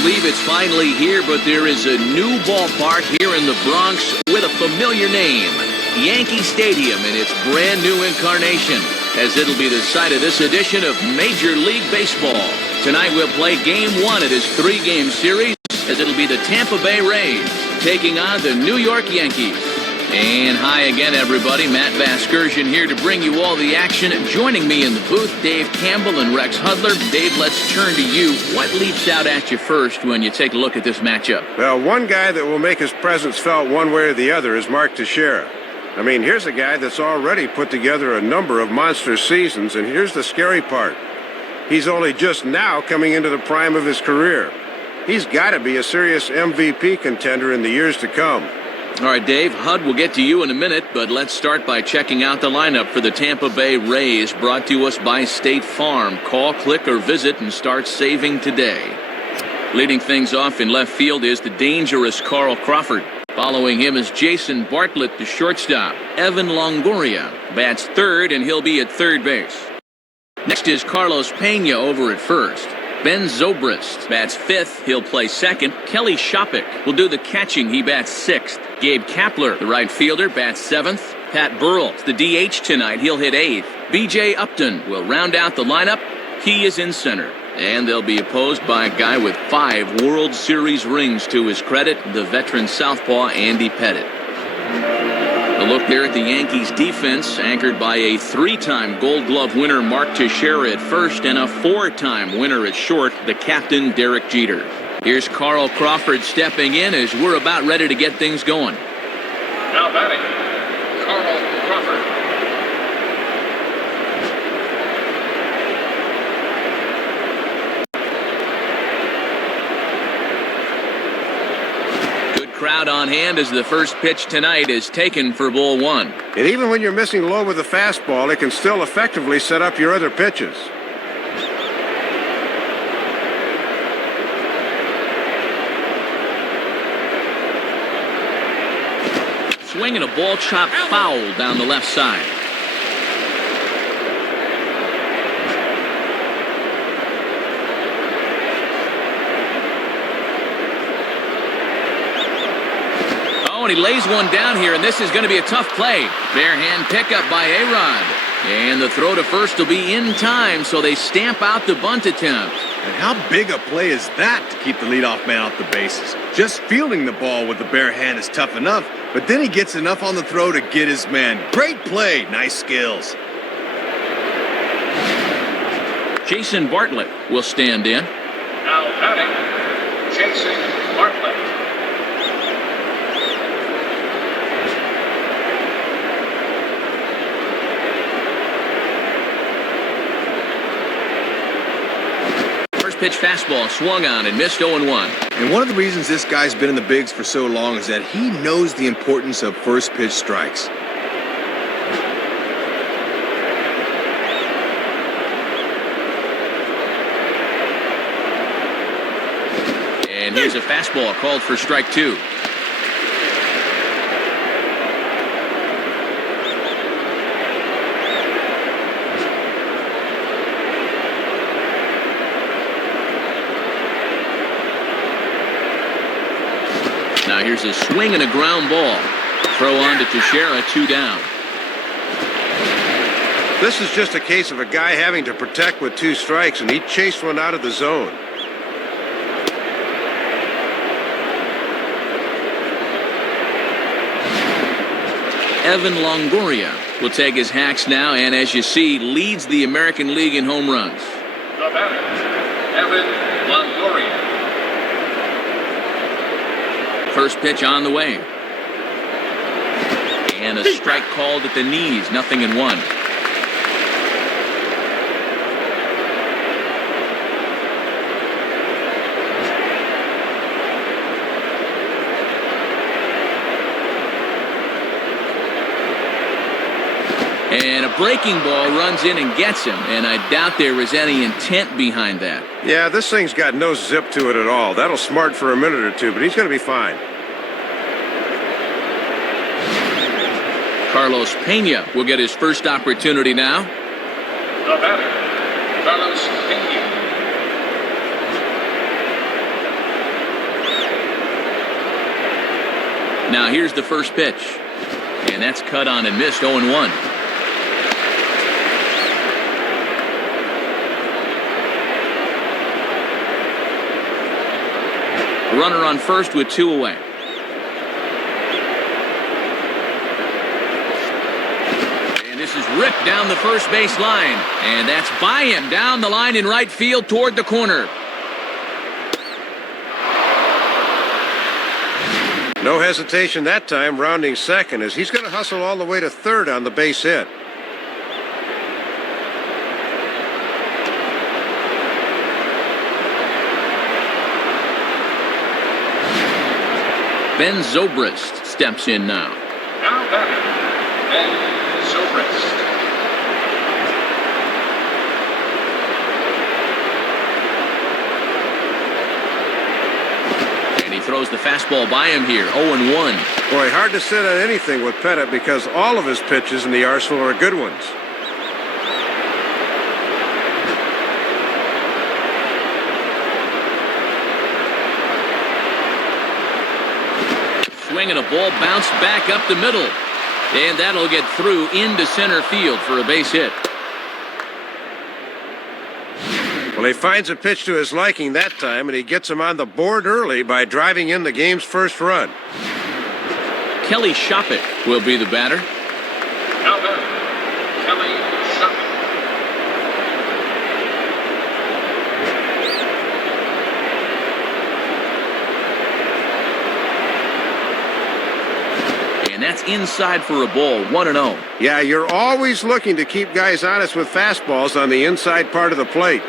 believe it's finally here, but there is a new ballpark here in the Bronx with a familiar name, Yankee Stadium, in its brand new incarnation, as it'll be the site of this edition of Major League Baseball. Tonight we'll play Game 1 of this 3-game series, as it'll be the Tampa Bay Rays taking on the New York Yankees. And hi again, everybody. Matt Vasgersian here to bring you all the action. Joining me in the booth, Dave Campbell and Rex Hudler. Dave, let's turn to you. What leaps out at you first when you take a look at this matchup? Well, one guy that will make his presence felt one way or the other is Mark Teixeira. I mean, here's a guy that's already put together a number of monster seasons, and here's the scary part. He's only just now coming into the prime of his career. He's got to be a serious MVP contender in the years to come. All right, Dave, Hud, we'll get to you in a minute, but let's start by checking out the lineup for the Tampa Bay Rays, brought to us by State Farm. Call, click, or visit and start saving today. Leading things off in left field is the dangerous Carl Crawford. Following him is Jason Bartlett, the shortstop. Evan Longoria bats third, and he'll be at third base. Next is Carlos Pena over at first. Ben Zobrist bats fifth. He'll play second. Kelly Shopik will do the catching. He bats sixth. Gabe Kapler, the right fielder, bats seventh. Pat Burrell's the DH tonight. He'll hit eighth. B.J. Upton will round out the lineup. He is in center. And they'll be opposed by a guy with 5 World Series rings to his credit, the veteran southpaw Andy Pettitte. A look there at the Yankees defense, anchored by a 3-time Gold Glove winner Mark Teixeira at first and a 4-time winner at short, the captain Derek Jeter. Here's Carl Crawford stepping in as we're about ready to get things going. Now batting, Carl Crawford. Crowd on hand as the first pitch tonight is taken for ball 1. And even when you're missing low with a fastball, it can still effectively set up your other pitches. Swinging a ball chopped foul down the left side. And he lays one down here, and this is going to be a tough play. Bare hand pickup by A-Rod. And the throw to first will be in time, so they stamp out the bunt attempt. And how big a play is that to keep the leadoff man off the bases? Just fielding the ball with the bare hand is tough enough, but then he gets enough on the throw to get his man. Great play. Nice skills. Jason Bartlett will stand in. Now batting, Jason Bartlett. Pitch fastball swung on and missed 0-1. And one of the reasons this guy's been in the bigs for so long is that he knows the importance of first pitch strikes. And here's a fastball called for strike 2. Now here's a swing and a ground ball. Throw on to Teixeira, 2 down. This is just a case of a guy having to protect with 2 strikes, and he chased one out of the zone. Evan Longoria will take his hacks now, and as you see, leads the American League in home runs. The batter, Evan Longoria. First pitch on the way. And a strike called at the knees, 0-1. And a breaking ball runs in and gets him, and I doubt there was any intent behind that. Yeah, this thing's got no zip to it at all. That'll smart for a minute or two, but he's going to be fine. Carlos Pena will get his first opportunity now. The batter, Carlos Pena. Now here's the first pitch. And that's cut on and missed, 0-1. Runner on first with 2 away. And this is ripped down the first base line. And that's by him down the line in right field toward the corner. No hesitation that time, rounding second, as he's going to hustle all the way to third on the base hit. Ben Zobrist steps in now. Now batting, Ben Zobrist. And he throws the fastball by him here, 0-1. Boy, hard to sit on anything with Pettit because all of his pitches in the arsenal are good ones. Swinging a ball bounced back up the middle. And that'll get through into center field for a base hit. Well, he finds a pitch to his liking that time, and he gets him on the board early by driving in the game's first run. Kelly Shoppett will be the batter. Now batting, Kelly Shoppett. And that's inside for a ball, 1-0. Yeah, you're always looking to keep guys honest with fastballs on the inside part of the plate.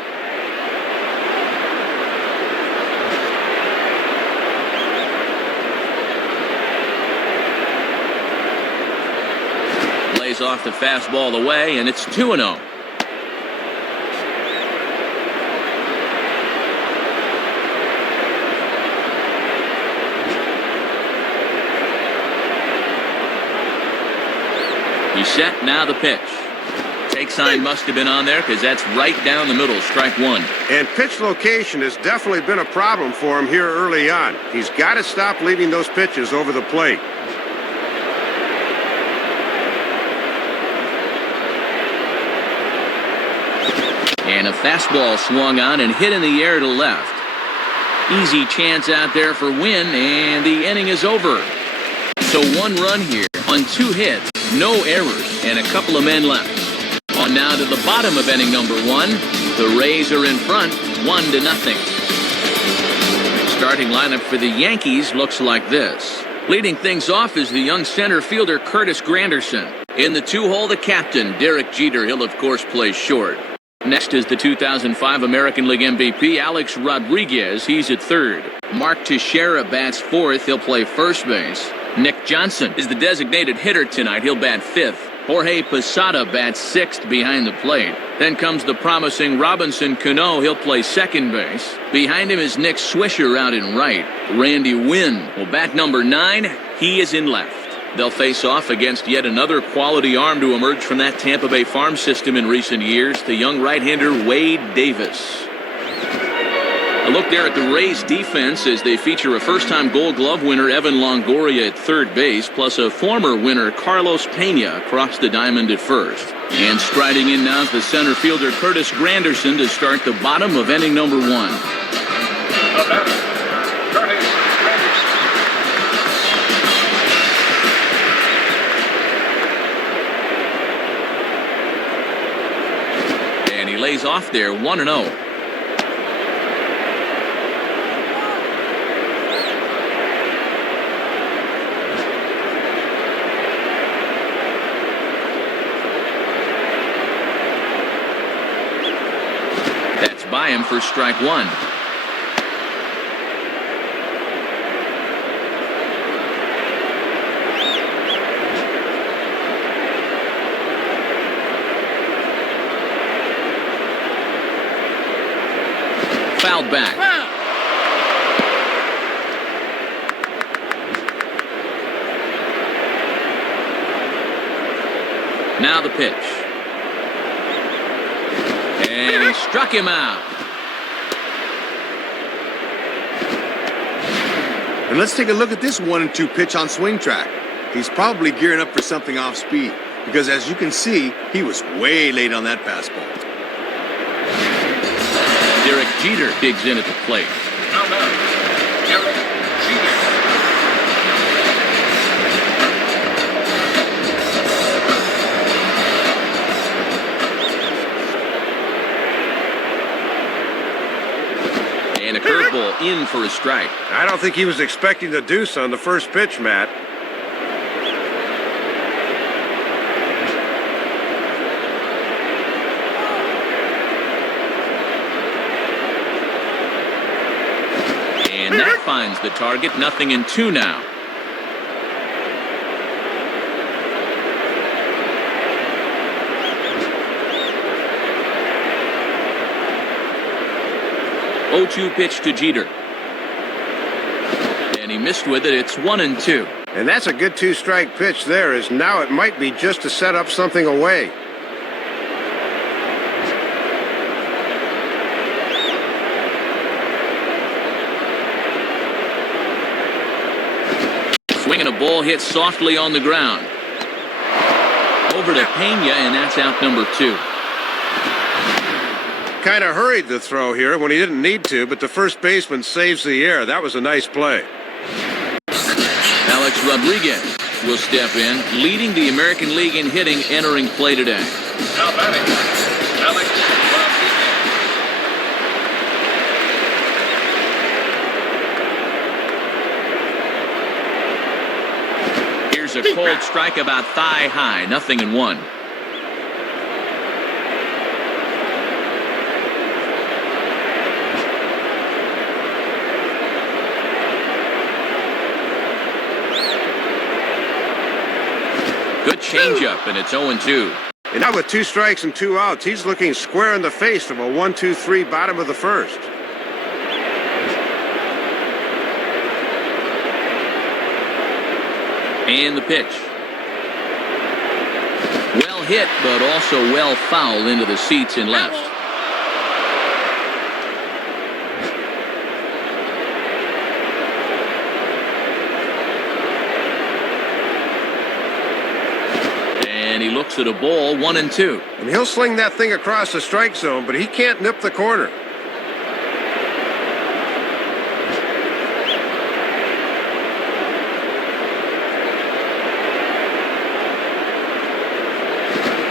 Lays off the fastball away, and it's 2-0. He's set, now the pitch. Take sign must have been on there because that's right down the middle, strike 1. And pitch location has definitely been a problem for him here early on. He's got to stop leaving those pitches over the plate. And a fastball swung on and hit in the air to left. Easy chance out there for Wynn, and the inning is over. So 1 run here on 2 hits, no errors, and a couple of men left. On now to the bottom of inning number 1. The Rays are in front, 1-0. Starting lineup for the Yankees looks like this. Leading things off is the young center fielder Curtis Granderson. In the 2-hole, the captain, Derek Jeter. He'll, of course, play short. Next is the 2005 American League MVP, Alex Rodriguez. He's at third. Mark Teixeira bats fourth. He'll play first base. Nick Johnson is the designated hitter tonight. He'll bat fifth. Jorge Posada bats sixth behind the plate. Then comes the promising Robinson Cano. He'll play second base. Behind him is Nick Swisher out in right. Randy Wynn will bat number 9. He is in left. They'll face off against yet another quality arm to emerge from that Tampa Bay farm system in recent years, the young right-hander Wade Davis. A look there at the Rays defense as they feature a first-time Gold Glove winner Evan Longoria at third base, plus a former winner Carlos Pena across the diamond at first. And striding in now is the center fielder Curtis Granderson to start the bottom of inning number 1. The batter, Curtis Granderson. And he lays off there, 1-0. By him for strike 1. Fouled back. Now the pitch. And he struck him out. And let's take a look at this 1-2 pitch on swing track. He's probably gearing up for something off speed because, as you can see, he was way late on that fastball. Derek Jeter digs in at the plate. Now batting, Derek Jeter. And a curveball in for a strike. I don't think he was expecting the deuce on the first pitch, Matt. And that finds the target. 0-2 now. Oh, 0-2 pitch to Jeter. And he missed with it. It's 1-2. And that's a good two-strike pitch there, as now it might be just to set up something away. Swinging a ball hit softly on the ground. Over to Pena, and that's out number 2. Kind of hurried the throw here when he didn't need to, but the first baseman saves the air. That was a nice play. Alex Rodriguez will step in, leading the American League in hitting entering play today. Now batting, Alex Rodriguez. Here's a cold strike about thigh high. 0-1. Good changeup, and it's 0-2. And now with 2 strikes and 2 outs, he's looking square in the face of a 1-2-3 bottom of the first. And the pitch. Well hit, but also well fouled into the seats in left. And he looks at a ball, 1-2. And he'll sling that thing across the strike zone, but he can't nip the corner.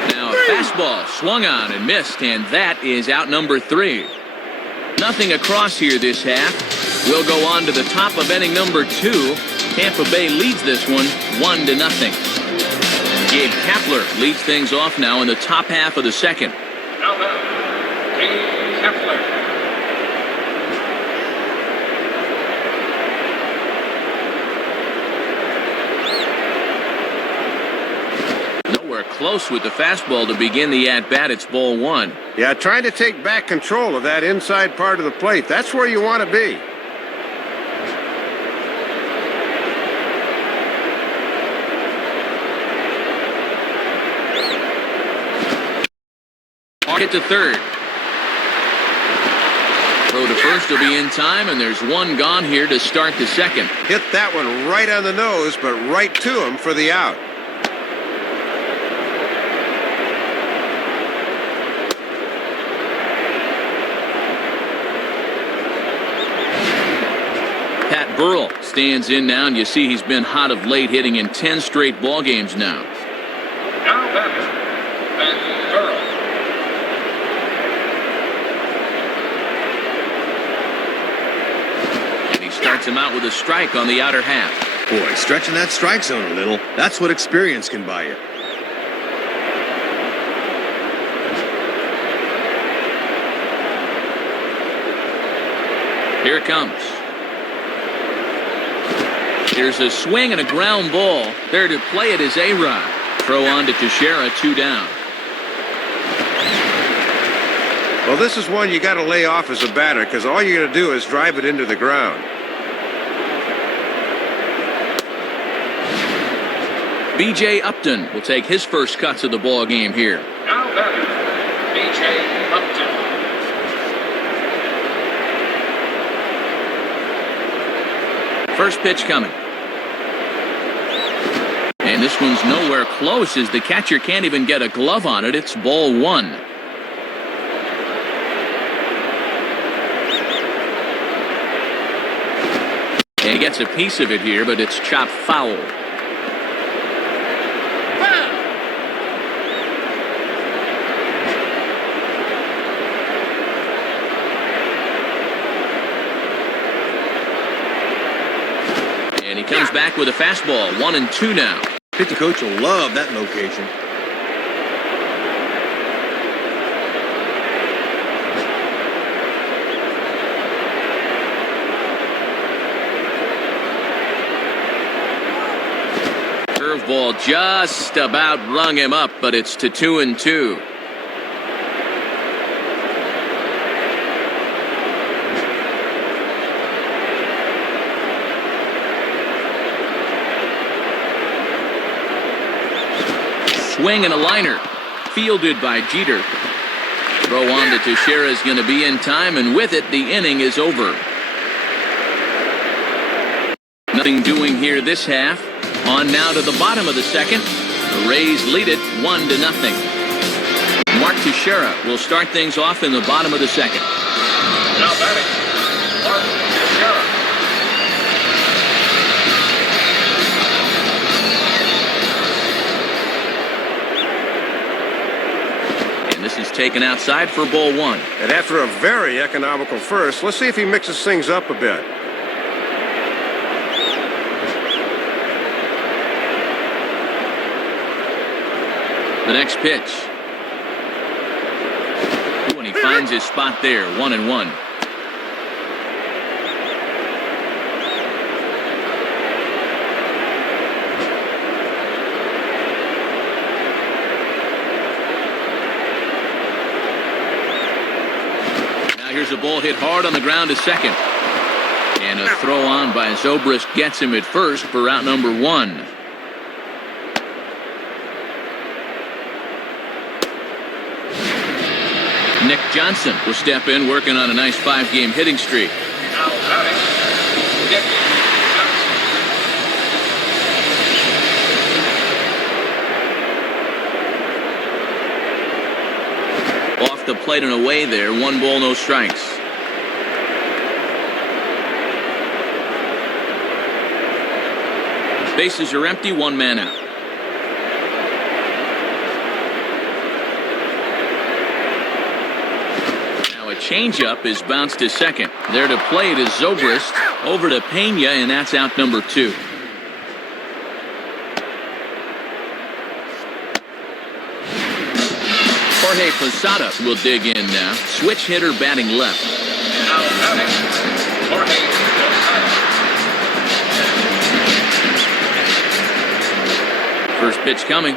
Now a fastball swung on and missed, and that is out number 3. Nothing across here this half. We'll go on to the top of inning number 2. Tampa Bay leads this one 1-0. Gabe Kapler leads things off now in the top half of the second. Now batting, Gabe Kapler. Nowhere close with the fastball to begin the at-bat. It's ball 1. Yeah, trying to take back control of that inside part of the plate. That's where you want to be. Hit to third. Throw to first will be in time, and there's one gone here to start the second. Hit that one right on the nose, but right to him for the out. Pat Burrell stands in now, and you see he's been hot of late, hitting in 10 straight ball games now. Now batting, Pat Burrell. Starts him out with a strike on the outer half. Boy, stretching that strike zone a little. That's what experience can buy you. Here it comes. Here's a swing and a ground ball. There to play it is A-Rod. Throw on to Teixeira, 2 down. Well, this is one you got to lay off as a batter because all you're going to do is drive it into the ground. B.J. Upton will take his first cuts of the ball game here. Now batting, B.J. Upton. First pitch coming. And this one's nowhere close as the catcher can't even get a glove on it. It's ball one. And he gets a piece of it here, but it's chopped foul. And he comes back with a fastball. 1-2 now. Pitcher coach will love that location. Curveball just about rung him up, but it's to 2-2. Swing and a liner. Fielded by Jeter. Throw on to Teixeira is going to be in time, and with it, the inning is over. Nothing doing here this half. On now to the bottom of the second. The Rays lead it 1-0. Mark Teixeira will start things off in the bottom of the second. Now batting, Mark Teixeira. This is taken outside for ball one. And after a very economical first, let's see if he mixes things up a bit. The next pitch. When he finds his spot there, 1-1. Here's a ball hit hard on the ground to second. And a throw on by Zobrist gets him at first for out number one. Nick Johnson will step in, working on a nice 5-game hitting streak. Now batting, Nick Johnson. Off the plate and away there. 1 ball, no strikes. Bases are empty. 1 man out. Now a changeup is bounced to second. There to play it is Zobrist. Over to Pena, and that's out number 2. Jorge Posada will dig in now. Switch hitter batting left. Now batting, Jorge Posada. First pitch coming.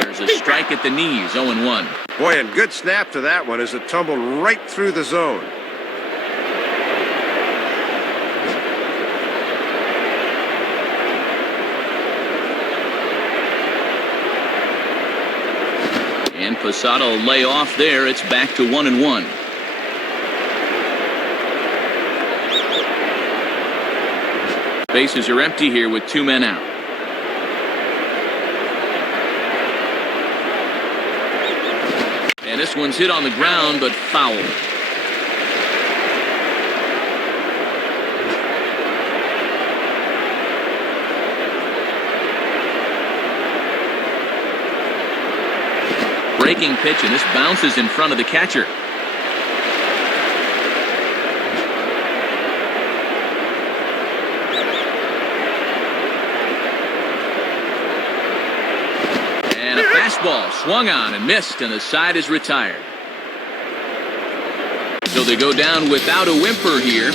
There's a strike at the knees, 0-1. Boy, and good snap to that one as it tumbled right through the zone. And Posada will lay off there. It's back to 1-1. Bases are empty here with 2 men out. And this one's hit on the ground, but foul. Breaking pitch, and this bounces in front of the catcher. And a fastball swung on and missed, and the side is retired. So they go down without a whimper here.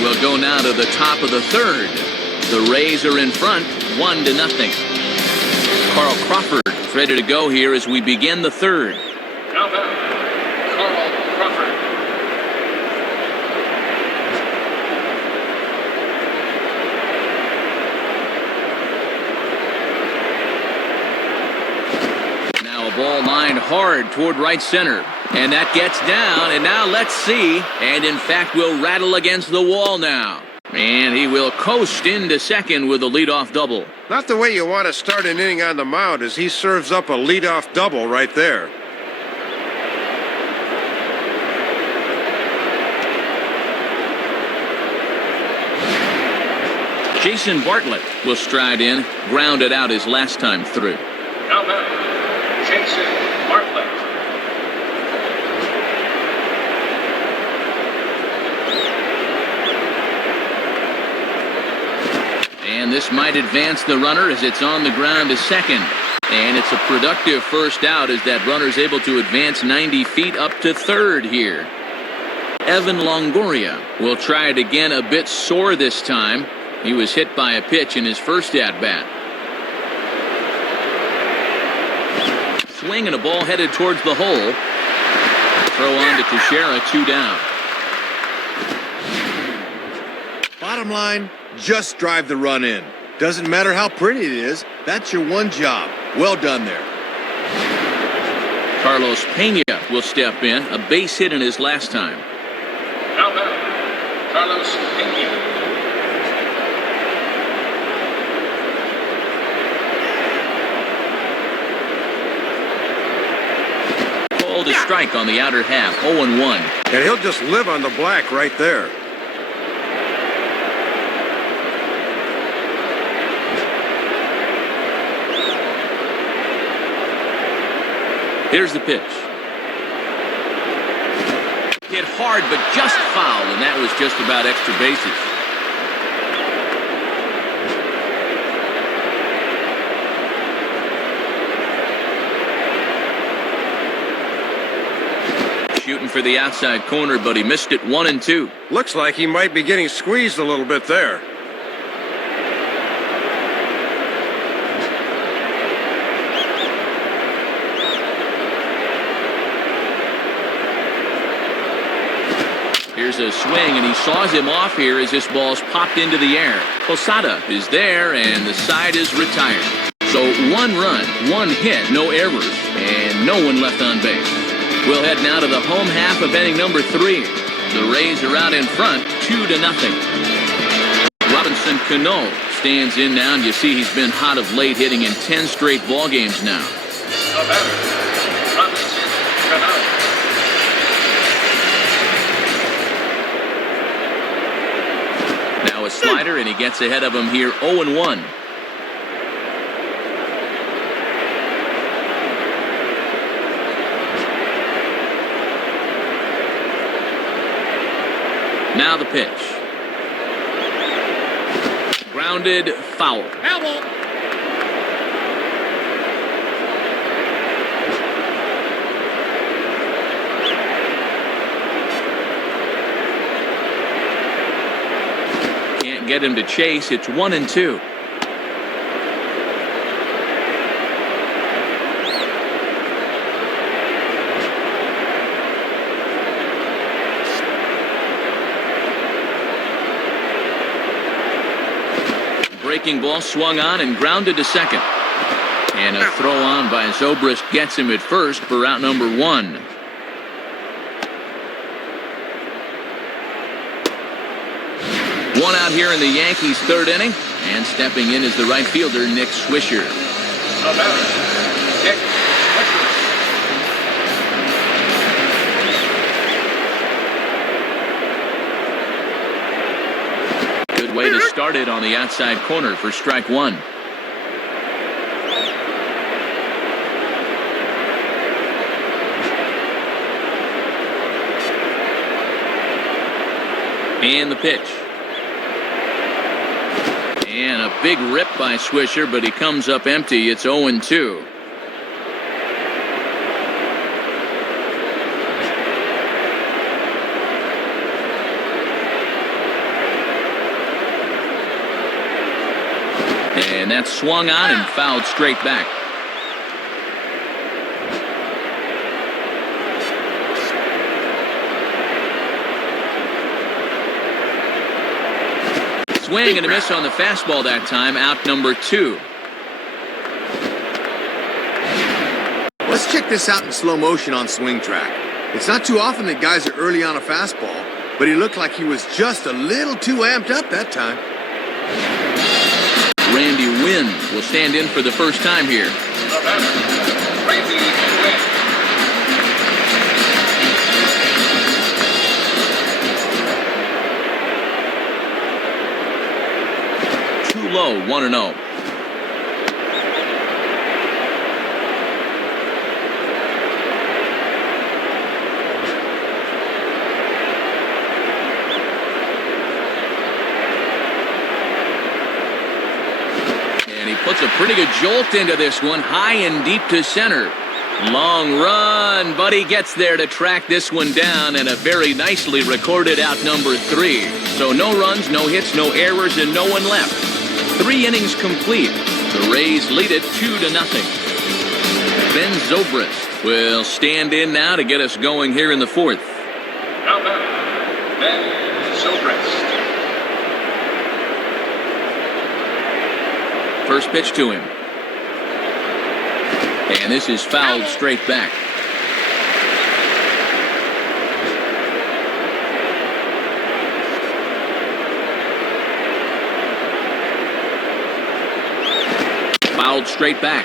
We'll go now to the top of the third. The Rays are in front, 1-0. Carl Crawford ready to go here as we begin the third. Now batting, Carl Crawford. Now a ball lined hard toward right center. And that gets down, and now let's see. And in fact, will rattle against the wall now. And he will coast into second with a leadoff double. Not the way you want to start an inning on the mound as he serves up a leadoff double right there. Jason Bartlett will stride in, grounded out his last time through. Now batter, Jason Bartlett. And this might advance the runner as it's on the ground to second. And it's a productive first out as that runner's able to advance 90 feet up to third here. Evan Longoria will try it again, a bit sore this time. He was hit by a pitch in his first at-bat. Swing and a ball headed towards the hole. Throw on to Teixeira, 2 down. Bottom line, just drive the run in. Doesn't matter how pretty it is, that's your one job. Well done there. Carlos Pena will step in, a base hit in his last time. Now batter, Carlos Pena. Called a strike on the outer half, 0-1. And he'll just live on the black right there. Here's the pitch. Hit hard, but just foul, and that was just about extra bases. Shooting for the outside corner, but he missed it 1-2. Looks like he might be getting squeezed a little bit there. Here's a swing, and he saws him off here as this ball's popped into the air. Posada is there, and the side is retired. So 1 run, 1 hit, no errors, and no one left on base. We'll head now to the home half of inning number 3. The Rays are out in front, 2-0. Robinson Cano stands in now, and you see he's been hot of late, hitting in 10 straight ball games now. The batter, Robinson Cano. Now a slider, and he gets ahead of him here, 0-1. Now the pitch. Grounded, foul. Can't get him to chase. It's 1-2. Breaking ball swung on and grounded to second. And a throw on by Zobrist gets him at first for out number 1. One out here in the Yankees' 3rd inning. And stepping in is the right fielder, Nick Swisher. The batter, Nick Swisher. Way to start it on the outside corner for strike 1. And the pitch. And a big rip by Swisher, but he comes up empty. It's 0-2. And that's swung on and fouled straight back. Swing and a miss on the fastball that time, out number 2. Let's Let's check this out in slow motion on swing track. It's not too often that guys are early on a fastball, but he looked like he was just a little too amped up that time. Randy Wynn will stand in for the first time here. The batter, Randy Wynn. Too low, 1-0. Puts a pretty good jolt into this one, high and deep to center. Long run, but he gets there to track this one down, and a very nicely recorded out number 3. So no runs, no hits, no errors, and no one left. 3 innings complete. The Rays lead it 2-0. Ben Zobrist will stand in now to get us going here in the 4th. Now batter, Ben Zobrist. First pitch to him. And this is fouled straight back. Fouled straight back.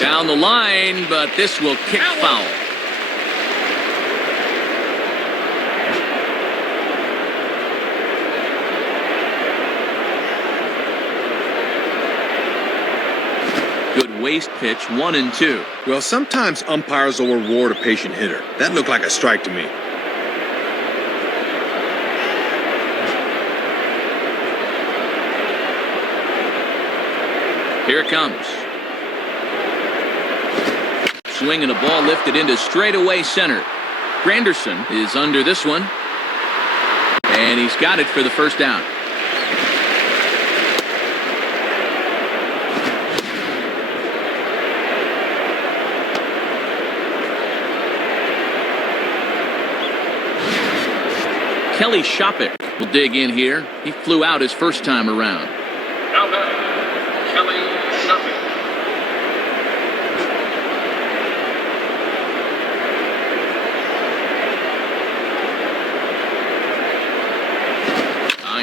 Down the line, but this will kick foul. Good waist pitch, 1-2. Well, sometimes umpires will reward a patient hitter. That looked like a strike to me. Here it comes. Swing and a ball lifted into straightaway center. Granderson is under this one. And he's got it for the first down. Kelly Shopik will dig in here. He flew out his first time around. Now batter, Kelly Shopik.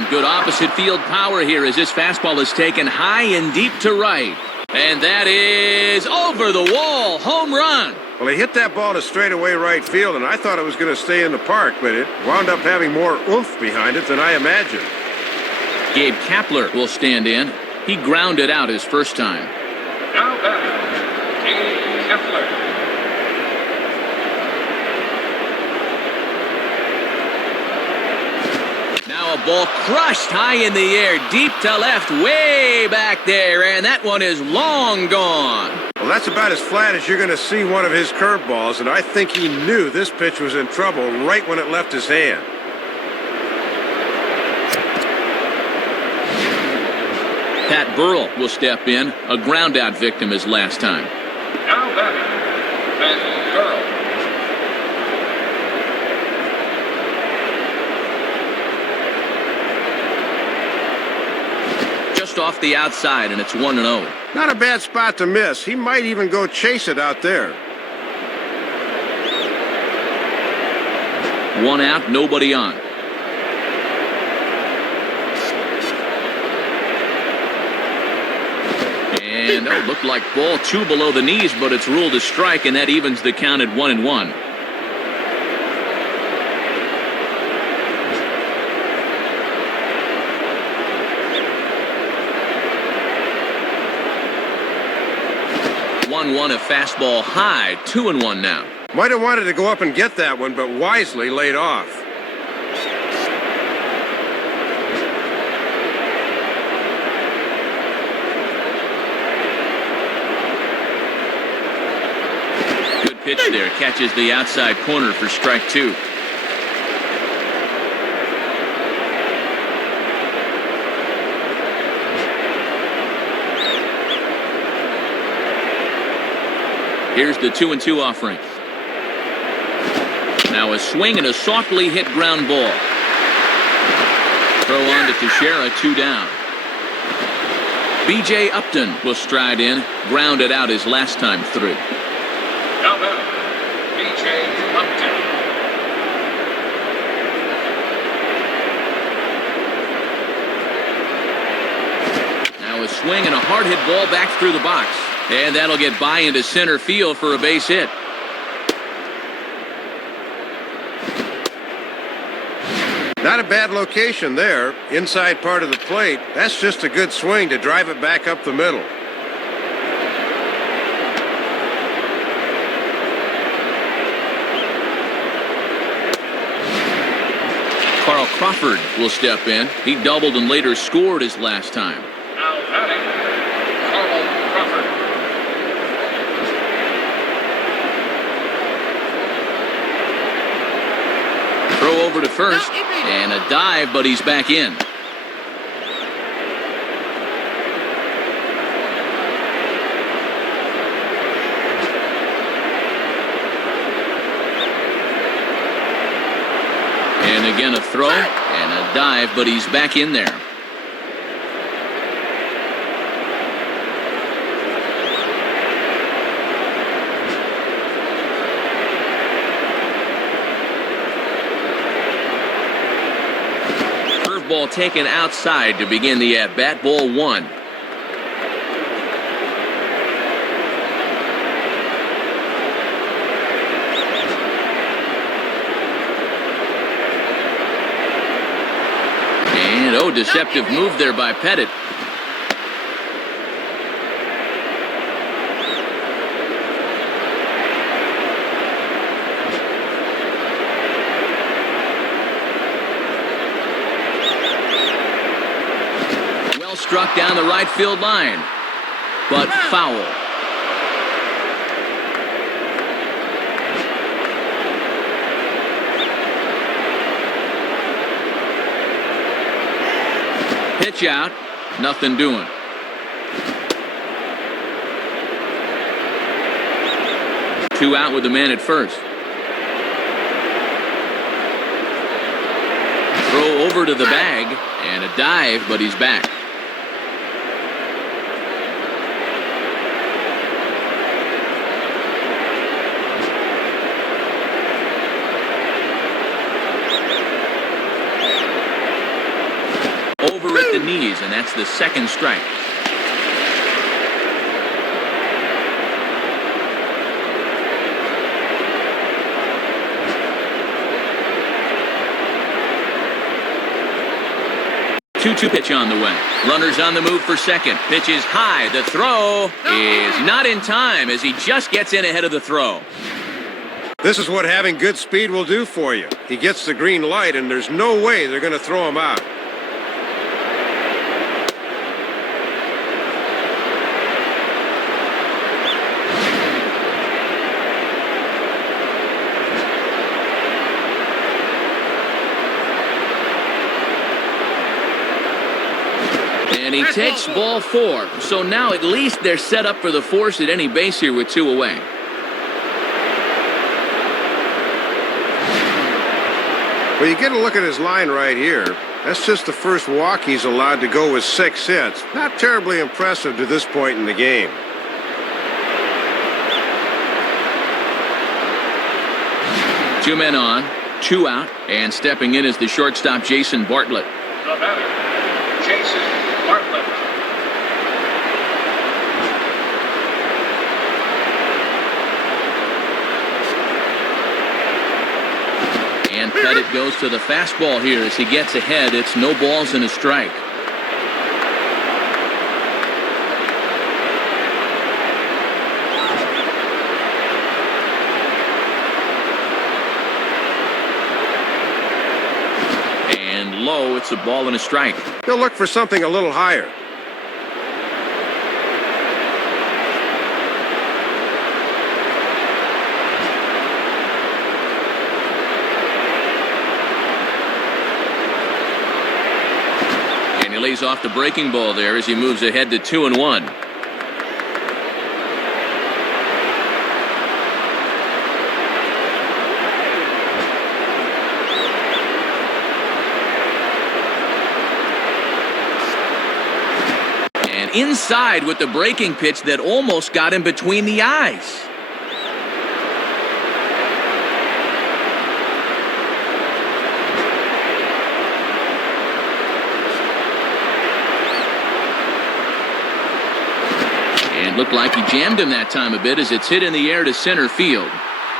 Good opposite field power here as this fastball is taken high and deep to right. And that is over the wall. Home run. Well, he hit that ball to straightaway right field, and I thought it was going to stay in the park, but it wound up having more oomph behind it than I imagined. Gabe Kapler will stand in. He grounded out his first time. Now batter, Gabe Kapler. A ball crushed high in the air, deep to left, way back there, and that one is long gone. Well, that's about as flat as you're going to see one of his curveballs, and I think he knew this pitch was in trouble right when it left his hand. Pat Burrell will step in, a ground-out victim his last time. Now batter, Ben Burrell. Off the outside, and it's 1-0. Not a bad spot to miss. He might even go chase it out there. 1 out, nobody on. And looked like ball 2 below the knees, but it's ruled a strike, and that evens the count at 1-1. A fastball high, 2-1 now. Might have wanted to go up and get that one, but wisely laid off. Good pitch there, catches the outside corner for strike 2. Here's the 2-2 offering. Now a swing and a softly hit ground ball. Throw on to Teixeira, 2 down. B.J. Upton will stride in, grounded out his last time through. Now batting, B.J. Upton. Now a swing and a hard hit ball back through the box. And that'll get by into center field for a base hit. Not a bad location there, inside part of the plate. That's just a good swing to drive it back up the middle. Carl Crawford will step in. He doubled and later scored his last time. Now batting, Carl Crawford. Throw over to first, and a dive, but he's back in. And again a throw, and a dive, but he's back in there. Ball taken outside to begin the at-bat. Ball 1. And deceptive move there by Pettit. Struck down the right field line, but foul. Pitch out, nothing doing. Two out with the man at first. Throw over to the bag, and a dive, but he's back. Over at the knees, and that's the second strike. Two-two pitch on the way. Runners on the move for second. Pitch is high. The throw is not in time as he just gets in ahead of the throw. This is what having good speed will do for you. He gets the green light, and there's no way they're going to throw him out. And he takes ball 4. So now at least they're set up for the force at any base here with 2 away. Well, you get a look at his line right here. That's just the first walk he's allowed to go with 6 hits. Not terribly impressive to this point in the game. Two men on, 2 out, and stepping in is the shortstop Jason Bartlett. The batter, Jason Bartlett. And Pettit goes to the fastball here as he gets ahead. It's no balls and a strike. And low, it's a ball and a strike. He'll look for something a little higher. And he lays off the breaking ball there as he moves ahead to 2-1. went inside with the breaking pitch that almost got him between the eyes. And looked like he jammed him that time a bit as it's hit in the air to center field.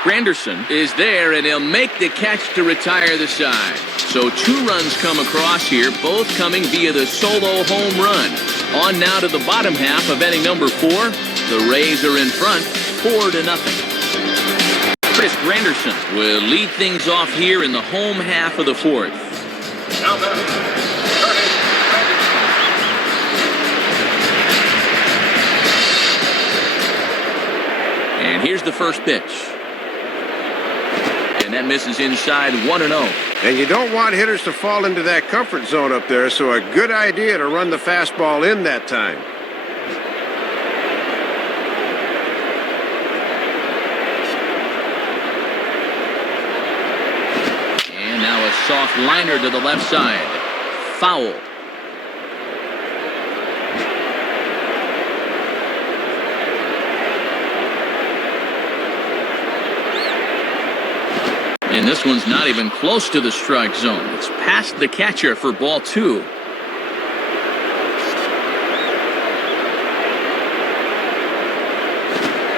Granderson is there, and he'll make the catch to retire the side. So 2 runs come across here, both coming via the solo home run. On now to the bottom half of inning number 4. The Rays are in front, 4-0. Chris Granderson will lead things off here in the home half of the 4th. Now batting, starting, And here's the first pitch. And that misses inside 1-0. And you don't want hitters to fall into that comfort zone up there, so a good idea to run the fastball in that time. And now a soft liner to the left side. Foul. And this one's not even close to the strike zone. It's past the catcher for ball 2.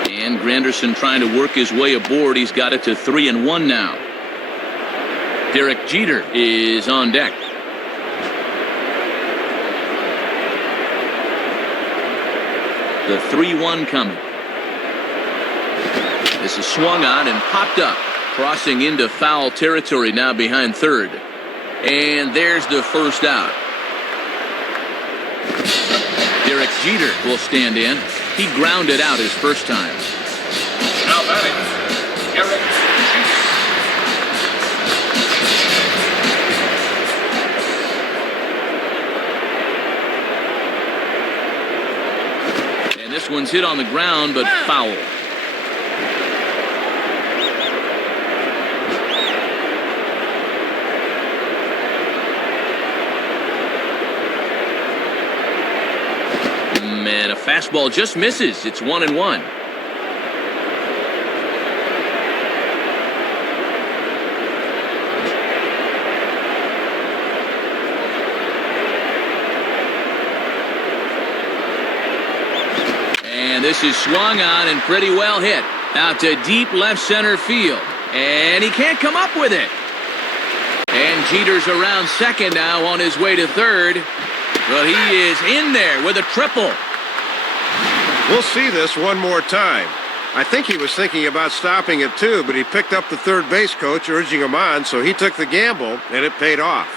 And Granderson trying to work his way aboard. He's got it to 3-1 now. Derek Jeter is on deck. The 3-1 coming. This is swung on and popped up. Crossing into foul territory now behind third. And there's the first out. Derek Jeter will stand in. He grounded out his first time. now batting, Derek Jeter. And this one's hit on the ground, but foul. And a fastball just misses. It's 1-1. And this is swung on and pretty well hit. Out to deep left center field. And he can't come up with it. And Jeter's around second now on his way to third. But he is in there with a triple. We'll see this one more time. I think he was thinking about stopping it too, but he picked up the third base coach urging him on, so he took the gamble, and it paid off.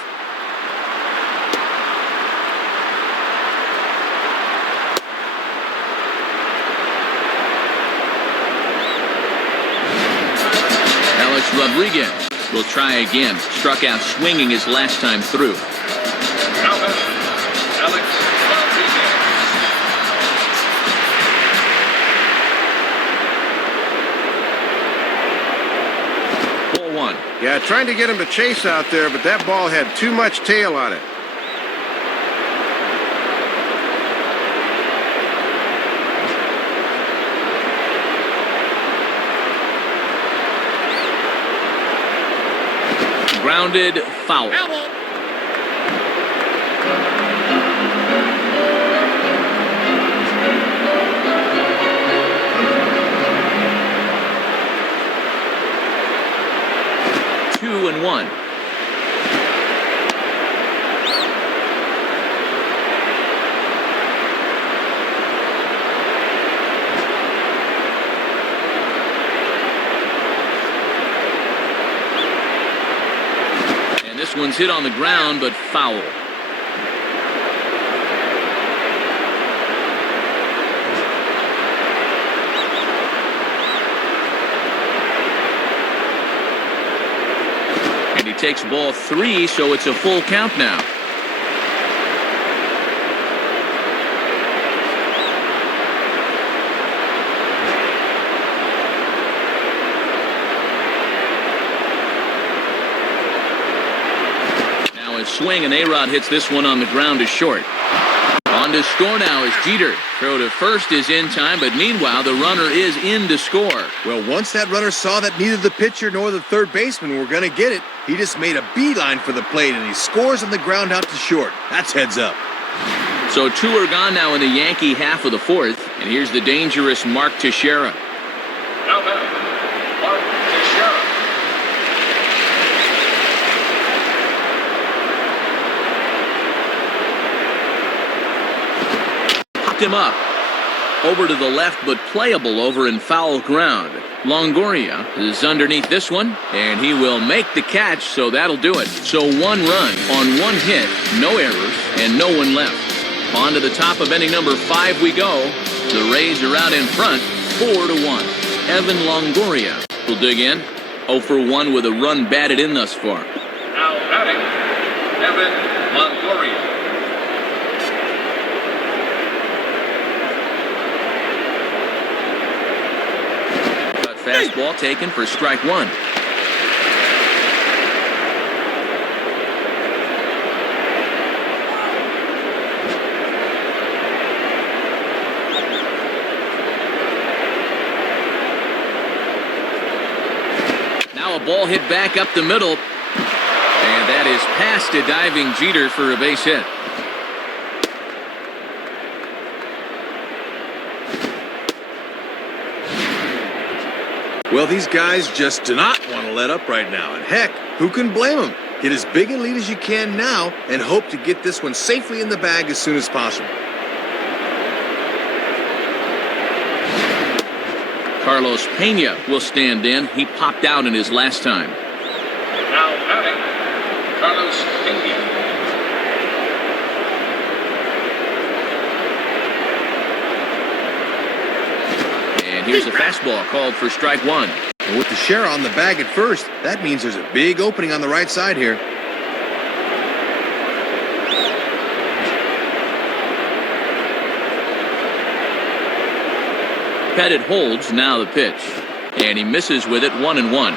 Alex Rodriguez will try again. Struck out swinging his last time through. Now batting, Alex Rodriguez. 4-1. Yeah, trying to get him to chase out there, but that ball had too much tail on it. Grounded foul. Two and one. This one's hit on the ground, but foul. And he takes ball 3, so it's a full count now. Swing, and A-Rod hits this one on the ground to short. On On to score now is Jeter. Throw to first is in time, but meanwhile the runner is in to score. Well, once that runner saw that neither the pitcher nor the third baseman were going to get it, he just made a beeline for the plate, and he scores on the ground out to short. That's heads up. So 2 are gone now in the Yankee half of the fourth, and here's the dangerous Mark Teixeira. Now batting, Mark Teixeira. Popped him up. Over to the left, but playable over in foul ground. Longoria is underneath this one, and he will make the catch, so that'll do it. So 1 run on 1 hit, no errors, and no one left. On to the top of inning number 5 we go. The Rays are out in front, 4-1. Evan Longoria will dig in. 0 for 1 with a run batted in thus far. Now batting, Evan Longoria. Cut fastball taken for strike 1. A ball hit back up the middle, and that is past a diving Jeter for a base hit. Well, these guys just do not want to let up right now, and heck, who can blame them? Get as big a lead as you can now and hope to get this one safely in the bag as soon as possible. Carlos Pena will stand in. He popped out in his last time. Now batting, Carlos Pena. And here's a fastball called for strike 1. And with Teixeira on the bag at first, that means there's a big opening on the right side here. Pettit holds, now the pitch. And he misses with it, 1-1.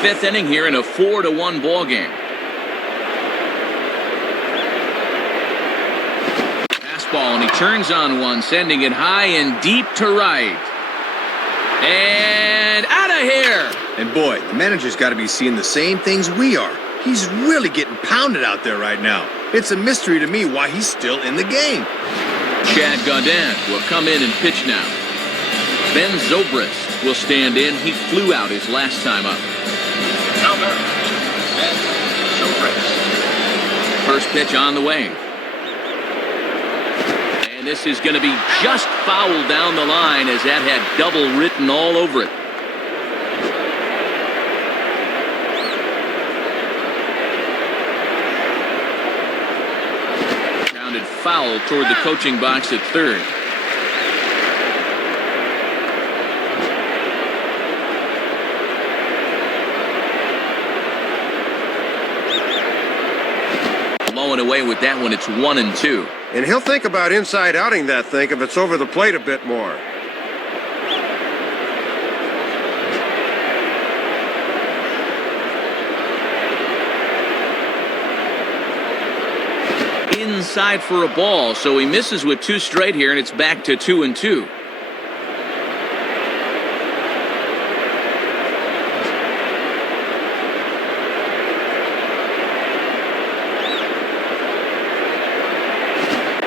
Fifth inning here in a 4-1 ball game. Fastball, and he turns on one, sending it high and deep to right. And out of here! And boy, the manager's got to be seeing the same things we are. He's really getting pounded out there right now. It's a mystery to me why he's still in the game. Chad Gaudin will come in and pitch now. Ben Zobrist will stand in. He flew out his last time up. Now batting, Ben Zobrist. First pitch on the way. And this is going to be just foul down the line, as that had double written all over it. Foul toward the coaching box at third. Blowing away with that one, it's 1-2. And he'll think about inside outing that thing if it's over the plate a bit more. Inside for a ball, so he misses with 2 straight here, and it's back to 2-2.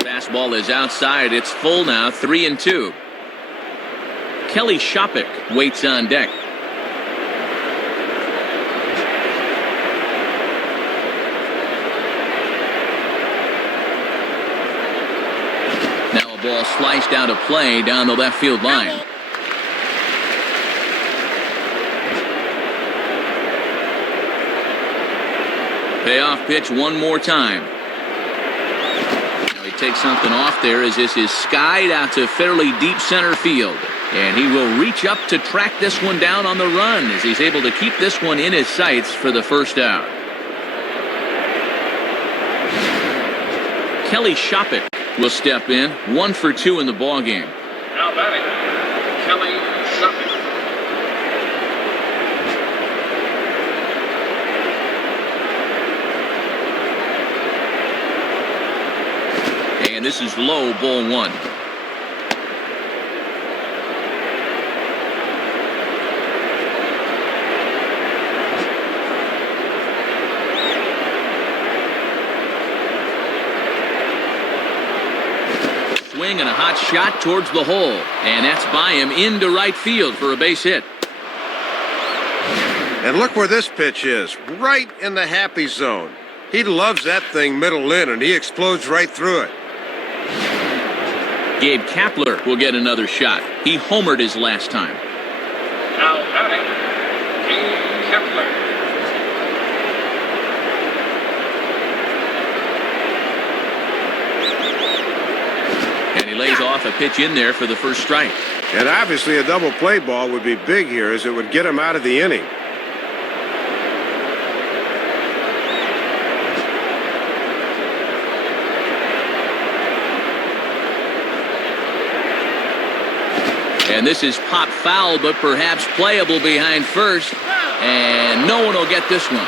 Fastball is outside. It's full now, 3-2. Kelly Shopik waits on deck. Ball sliced out of play down the left field line. Payoff pitch one more time. Now he takes something off there as this is skied out to fairly deep center field. And he will reach up to track this one down on the run as he's able to keep this one in his sights for the first out. Kelly Shopik will step in, 1 for 2 in the ball game. Now batting, Kelly Shopik. And this is low, ball one. Swing and a hot shot towards the hole. And that's by him into right field for a base hit. And look where this pitch is, right in the happy zone. He loves that thing middle in, and he explodes right through it. Gabe Kapler will get another shot. He homered his last time. Now batting, Gabe Kapler. And he lays off a pitch in there for the first strike. And obviously a double play ball would be big here, as it would get him out of the inning. And this is pop foul, but perhaps playable behind first. And no one will get this one.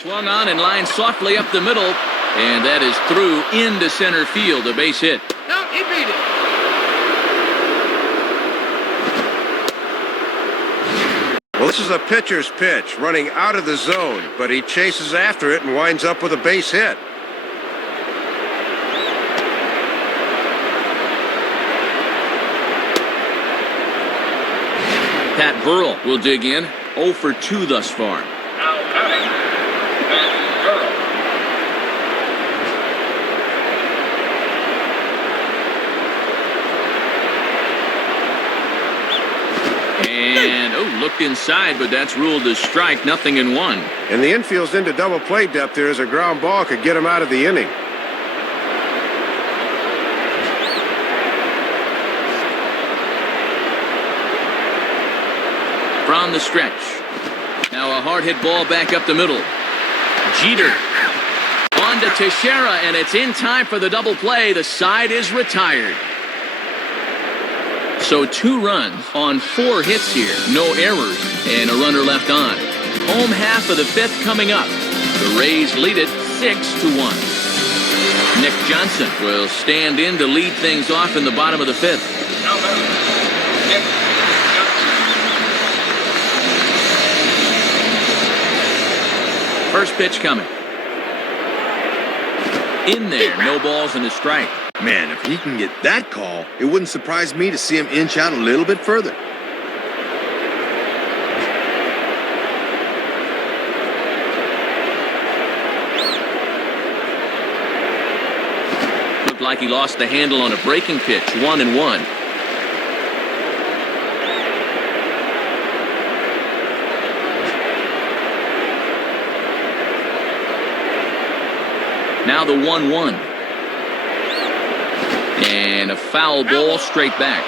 Swung on and lined softly up the middle. And that is through into center field, a base hit. No, he beat it. Well, this is a pitcher's pitch, running out of the zone, but he chases after it and winds up with a base hit. Pat Burrell will dig in. 0 for 2 thus far. Now batting, Pat Burrell. And, looked inside, but that's ruled a strike, 0-1. And the infield's into double play depth there, as a ground ball could get him out of the inning. From the stretch. Now a hard hit ball back up the middle. Jeter. On to Teixeira, and it's in time for the double play. The side is retired. So 2 runs on 4 hits here. No errors and a runner left on. Home half of the 5th coming up. The Rays lead it 6-1. Nick Johnson will stand in to lead things off in the bottom of the 5th. Now batting, Nick Johnson. First pitch coming. In there, no balls and a strike. Man, if he can get that call, it wouldn't surprise me to see him inch out a little bit further. Looked like he lost the handle on a breaking pitch, 1-1. Now the 1-1. And a foul ball straight back.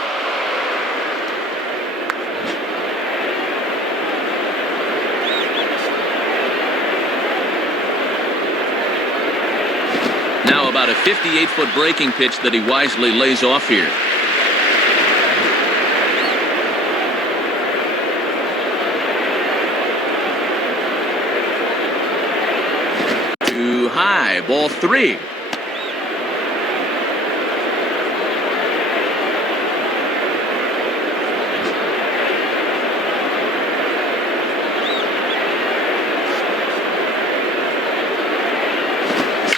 Now about a 58-foot breaking pitch that he wisely lays off here. Too high, ball 3.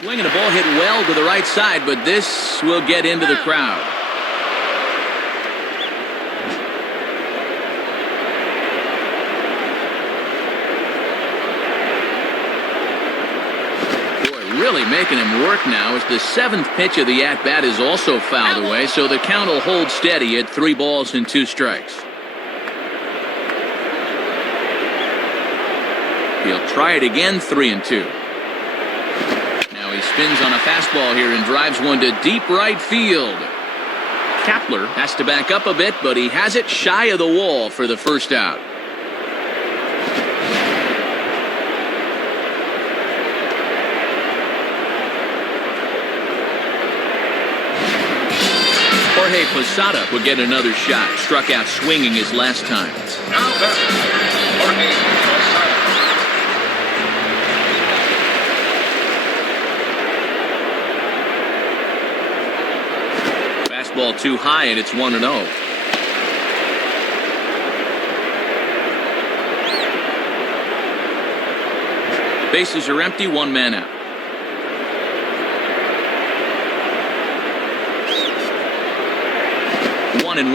Swing and a ball hit well to the right side, but this will get into the crowd. Boy, really making him work now, as the 7th pitch of the at-bat is also fouled away, so the count will hold steady at 3 balls and 2 strikes. He'll try it again, 3-2. He spins on a fastball here and drives one to deep right field. Kapler has to back up a bit, but he has it shy of the wall for the first out. Jorge Posada will get another shot. Struck out swinging his last time. Now batting, Jorge Posada. Fastball too high, and it's 1-0. Bases are empty, one man out. 1-1.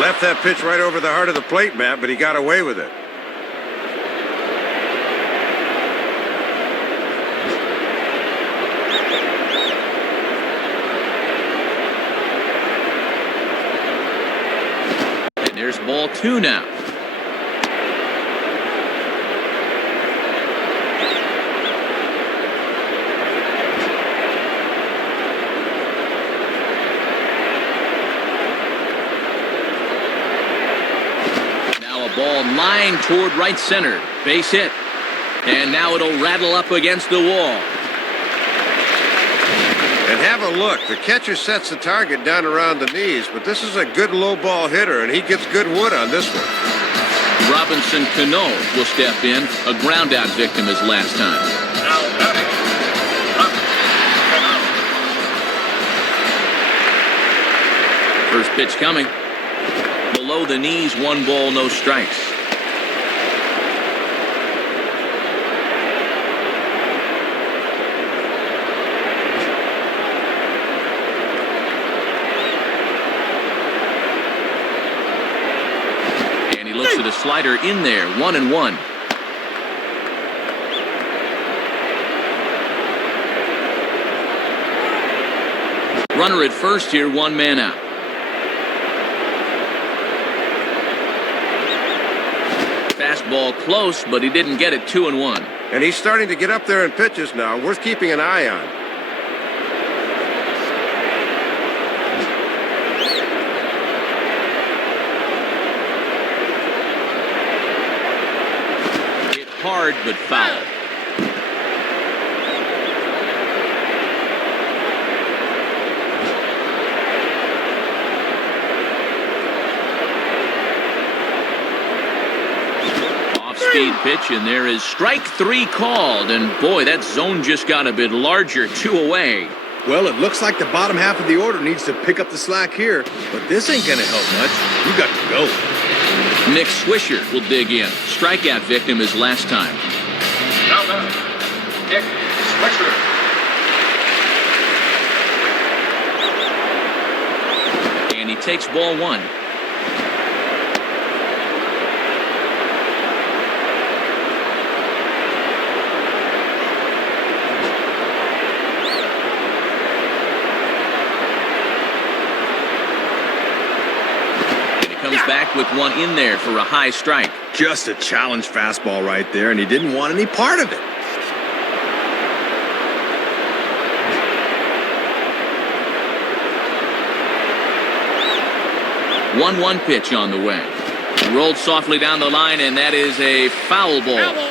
Left that pitch right over the heart of the plate, Matt, but he got away with it. And there's ball 2 now. Ball lined toward right center. Base hit. And now it'll rattle up against the wall. And have a look. The catcher sets the target down around the knees, but this is a good low ball hitter, and he gets good wood on this one. Robinson Cano will step in. A ground out victim his last time. Now batting, Robinson Cano. First pitch coming. Below the knees, 1 ball, no strikes. And he looks at a slider in there, 1-1. Runner at first here, 1 man out. Fastball close, but he didn't get it. 2-1. And he's starting to get up there in pitches now, worth keeping an eye on. Hit hard, but foul. Speed pitch, and there is strike 3 called, and boy, that zone just got a bit larger. 2 away. Well, it looks like the bottom half of the order needs to pick up the slack here, but this ain't gonna help much. You got to go. Nick Swisher will dig in. Strikeout victim his last time. Now batting, Nick Swisher. And he takes ball 1. Comes back with 1 in there for a high strike. Just a challenge fastball right there, and he didn't want any part of it. 1-1 pitch on the way. Rolled softly down the line, and that is a foul ball.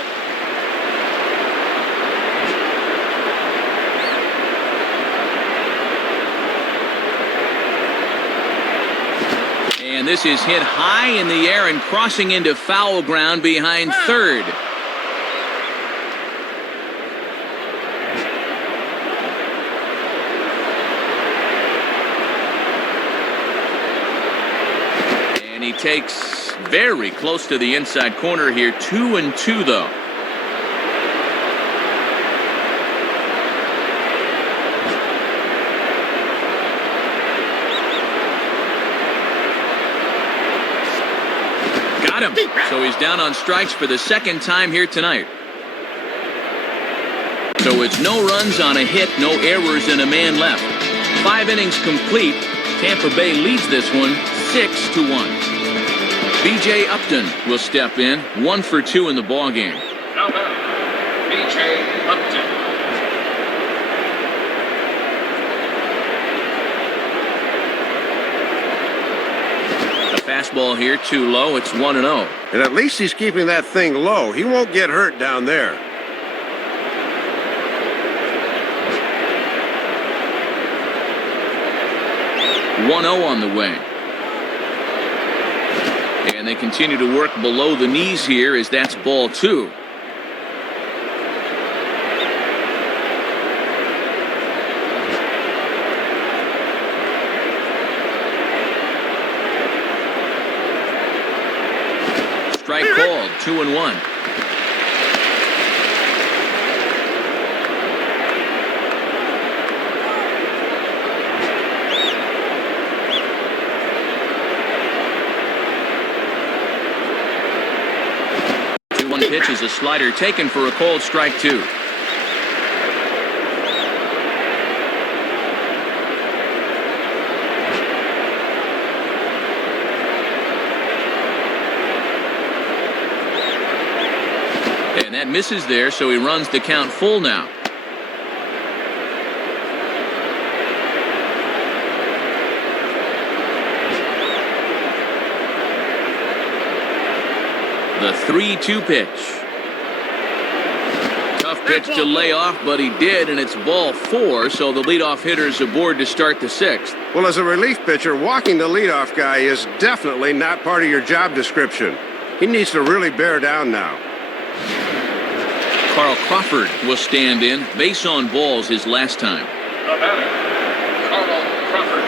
And this is hit high in the air and crossing into foul ground behind third. And he takes very close to the inside corner here. 2-2 though. Him. So he's down on strikes for the second time here tonight. So it's no runs on a hit, no errors, and a man left. 5 innings complete. Tampa Bay leads this one 6-1. B.J. Upton will step in, 1 for 2 in the ballgame. Now batting, B.J. Upton. Fastball here, too low. It's 1-0. And at least he's keeping that thing low. He won't get hurt down there. 1-0 on the way. And they continue to work below the knees here as that's ball 2. Strike called, 2-1. Pitch is a slider taken for a called strike 2. And that misses there, so he runs the count full now. The 3-2 pitch. Tough pitch to lay off, but he did, and it's ball 4, so the leadoff hitter's aboard to start the 6th. Well, as a relief pitcher, walking the leadoff guy is definitely not part of your job description. He needs to really bear down now. Carl Crawford will stand in. Base on balls his last time. The batter, Carl Crawford.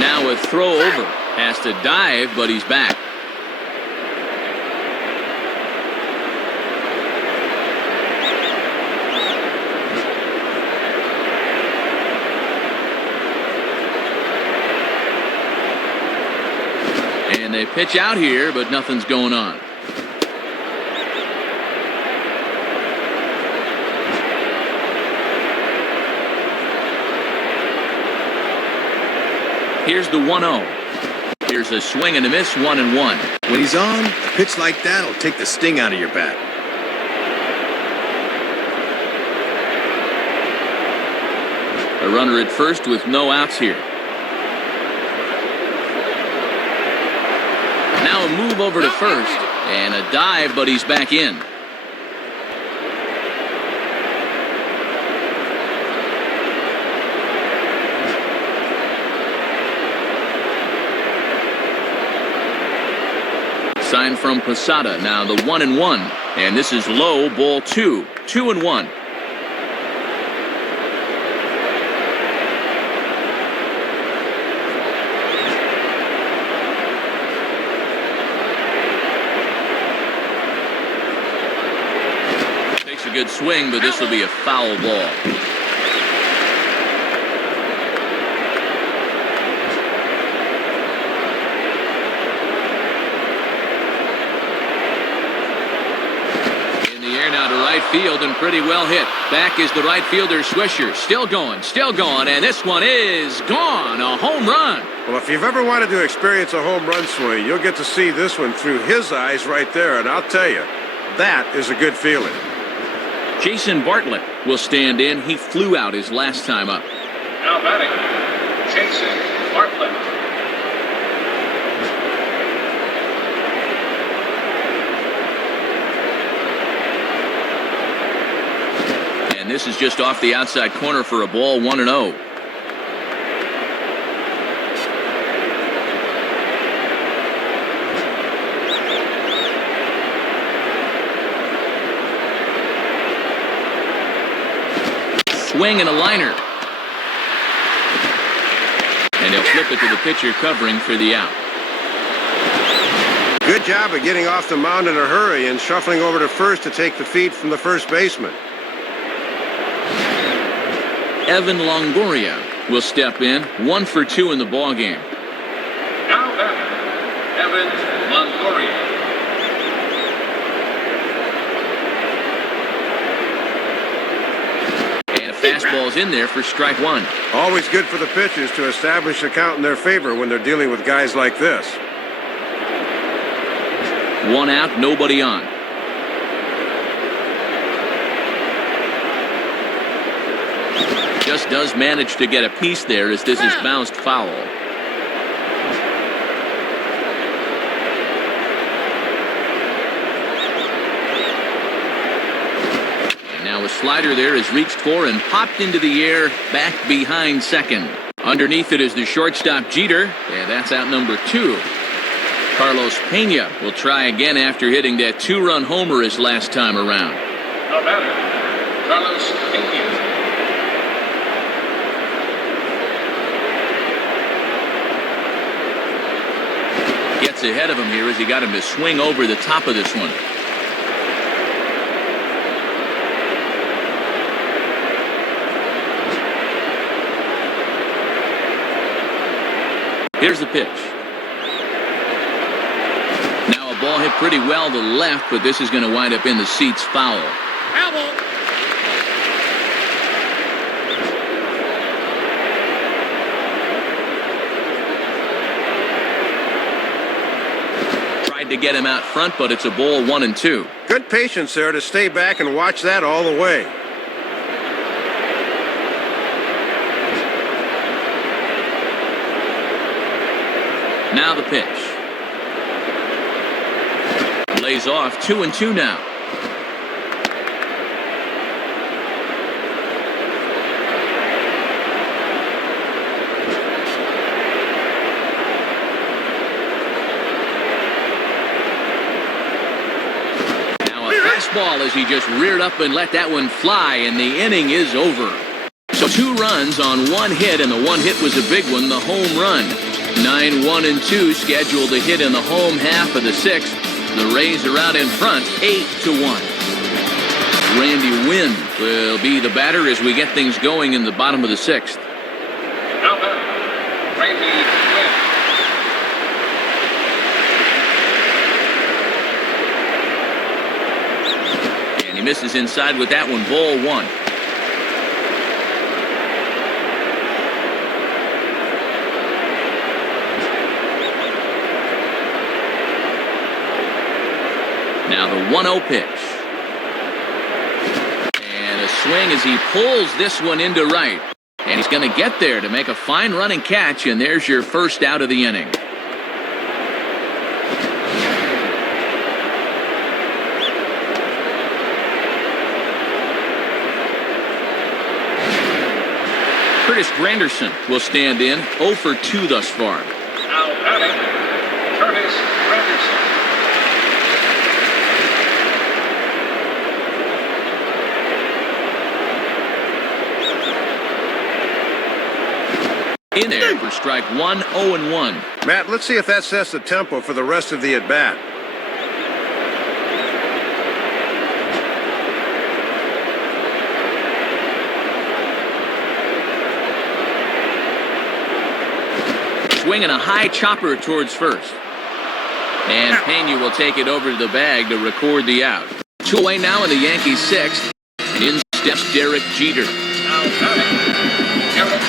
Now a throw over. Has to dive, but he's back. And they pitch out here, but nothing's going on. Here's the 1-0. Here's a swing and a miss, 1-1. When he's on, a pitch like that will take the sting out of your bat. A runner at first with no outs here. Now a move over to first, and a dive, but he's back in. Sign from Posada. Now the 1-1, and this is low, ball 2, 2-1. Takes a good swing, but this will be a foul ball. Field and pretty well hit. Back is the right fielder Swisher. Still going, and this one is gone. A home run. Well, if you've ever wanted to experience a home run swing, you'll get to see this one through his eyes right there, and I'll tell you, that is a good feeling. Jason Bartlett will stand in. He flew out his last time up. Now batting, Jason Bartlett. And this is just off the outside corner for a ball, 1-0. Swing and a liner. And he'll flip it to the pitcher covering for the out. Good job of getting off the mound in a hurry and shuffling over to first to take the feed from the first baseman. Evan Longoria will step in, 1 for 2 in the ballgame. Now batting, Evan Longoria. And a fastball's in there for strike 1. Always good for the pitchers to establish a count in their favor when they're dealing with guys like this. 1 out, nobody on. Just does manage to get a piece there as this is bounced foul. slider there is reached for and popped into the air back behind second. Underneath it is the shortstop Jeter, and that's out number 2. Carlos Pena will try again after hitting that 2-run homer his last time around. Now batter, Carlos Pena. Gets ahead of him here as he got him to swing over the top of this one. Here's the pitch. Now a ball hit pretty well to left, but this is going to wind up in the seats foul. Tried to get him out front, but it's a ball 1-2. Good patience there to stay back and watch that all the way. Now the pitch. Lays off 2-2 now. Now a fastball as he just reared up and let that one fly, and the inning is over. So 2 runs on 1 hit, and the 1 hit was a big one, the home run. 9-1-2 scheduled to hit in the home half of the 6th. The Rays are out in front, 8-1. Randy Wynn will be the batter as we get things going in the bottom of the 6th. Now batter, Randy Wynn. And he misses inside with that one, ball 1. Now the 1-0 pitch. And a swing as he pulls this one into right. And he's going to get there to make a fine running catch, and there's your first out of the inning. Curtis Granderson will stand in, 0 for 2 thus far. Now batting, Curtis Granderson. In there for strike 1, 0-1. Matt, let's see if that sets the tempo for the rest of the at-bat. Swinging a high chopper towards first. And Pena will take it over to the bag to record the out. 2 away now in the Yankees 6th. And in steps Derek Jeter. Now batting, Derek Jeter.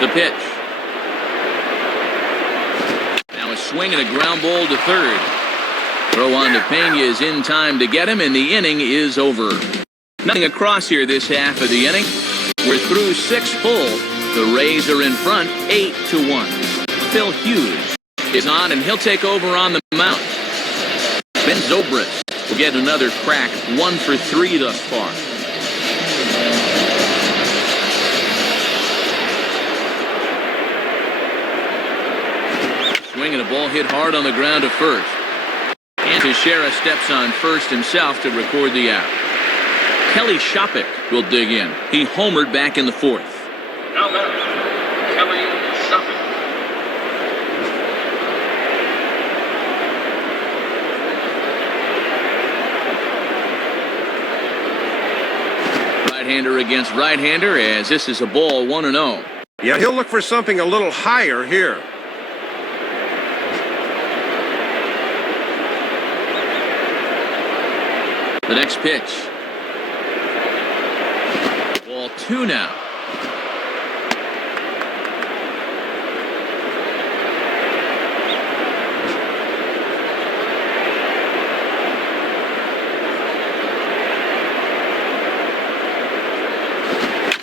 The pitch. Now a swing and a ground ball to third. Throw on to Pena is in time to get him, and the inning is over. Nothing across here this half of the inning. We're through 6 full. The Rays are in front, 8-1. Phil Hughes is on, and he'll take over on the mound. Ben Zobrist will get another crack, 1 for 3 thus far. Swinging a ball hit hard on the ground to first. And Teixeira steps on first himself to record the out. Kelly Shopik will dig in. He homered back in the 4th. Now batter, Kelly Shopik. Right-hander against right-hander, as this is a ball 1-0. Yeah, he'll look for something a little higher here. The next pitch. Ball 2 now.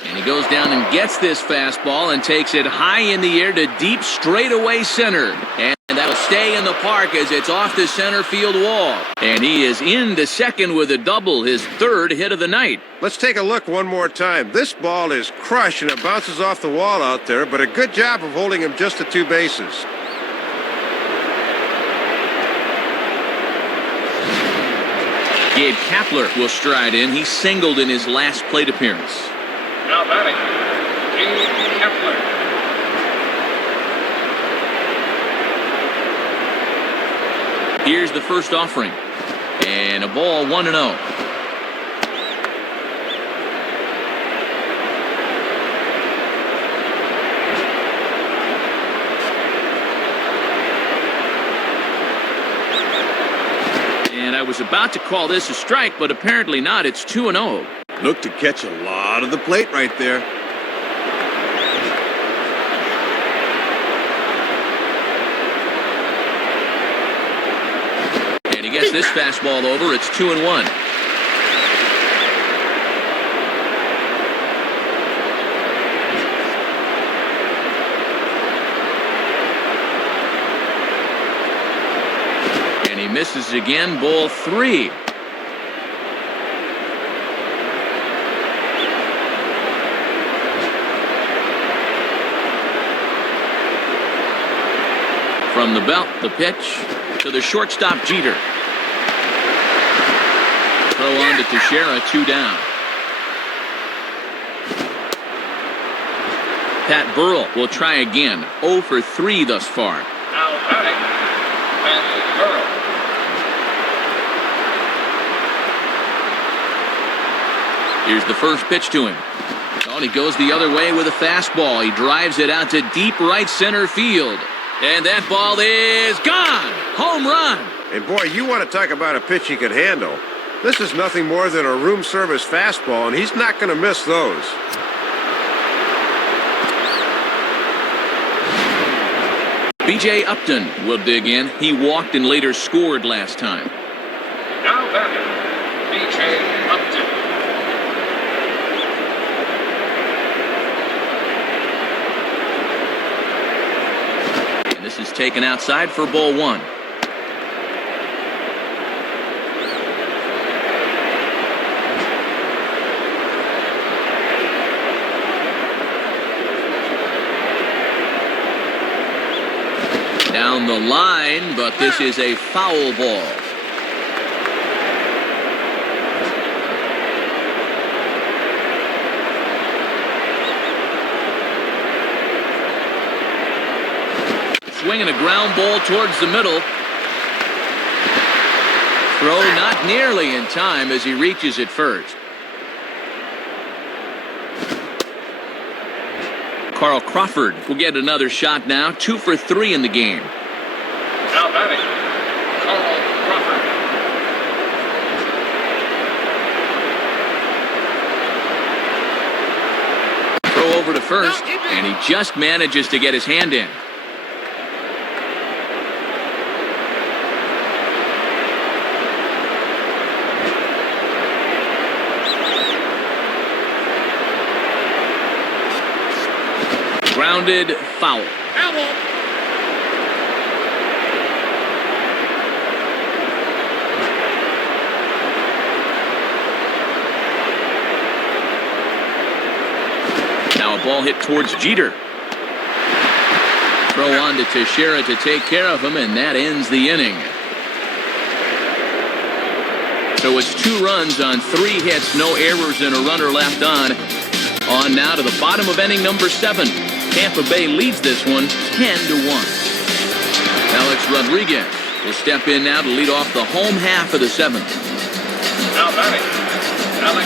And he goes down and gets this fastball and takes it high in the air to deep straightaway center. And That'll stay in the park as it's off the center field wall. And he is into second with a double, his third hit of the night. Let's take a look one more time. This ball is crushed and it bounces off the wall out there, but a good job of holding him just to 2 bases. Gabe Kapler will stride in. He singled in his last plate appearance. Now batting, Gabe Kapler. Here's the first offering. And a ball 1-0. And I was about to call this a strike, but apparently not. It's 2-0. Look to catch a lot of the plate right there. And he gets this fastball over. It's 2-1. And he misses again. Ball 3. From the belt, the pitch to the shortstop, Jeter. Throw on to Teixeira, 2 down. Pat Burrell will try again. 0 for 3 thus far. Now batting, Pat Burrell. Here's the first pitch to him. Oh, and he goes the other way with a fastball. He drives it out to deep right center field. And that ball is gone. Home run. And boy, you want to talk about a pitch he could handle. This is nothing more than a room service fastball, and he's not going to miss those. B.J. Upton will dig in. He walked and later scored last time. Now batting, B.J. Upton. This is taken outside for ball 1. Down the line, but this is a foul ball. Swinging a ground ball towards the middle. Throw not nearly in time as he reaches it first. Carl Crawford will get another shot now. 2 for 3 in the game. Now batting, Carl Crawford. Throw over to first, and he just manages to get his hand in. Grounded foul. Now a ball hit towards Jeter. Throw on to Teixeira to take care of him, and that ends the inning. So it's 2 runs on 3 hits, no errors, and a runner left on. On now to the bottom of inning number 7. Tampa Bay leads this one 10-1. Alex Rodriguez will step in now to lead off the home half of the 7th. Now batting, Alex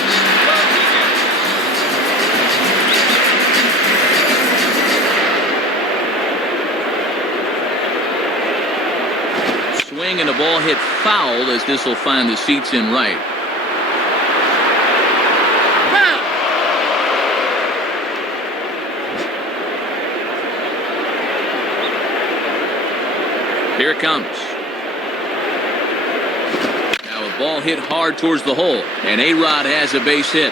Rodriguez. Swing and a ball hit foul as this will find the seats in right. Here it comes. Now a ball hit hard towards the hole, and A-Rod has a base hit.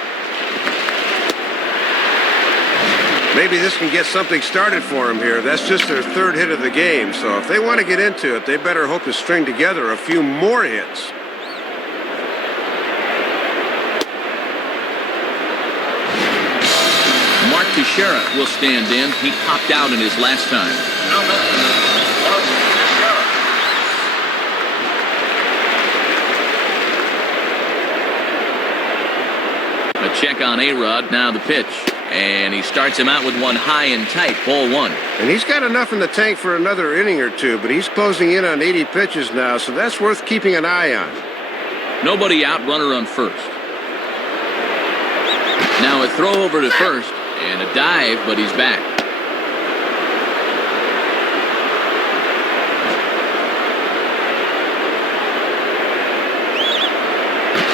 Maybe this can get something started for them here. That's just their third hit of the game, so if they want to get into it, they better hope to string together a few more hits. Mark Teixeira will stand in. He popped out in his last time. Now batting, Mark Teixeira. A check on A-Rod, now the pitch. And he starts him out with one high and tight, ball one. And he's got enough in the tank for another inning or two, but he's closing in on 80 pitches now, so that's worth keeping an eye on. Nobody out, runner on first. Now a throw over to first, and a dive, but he's back.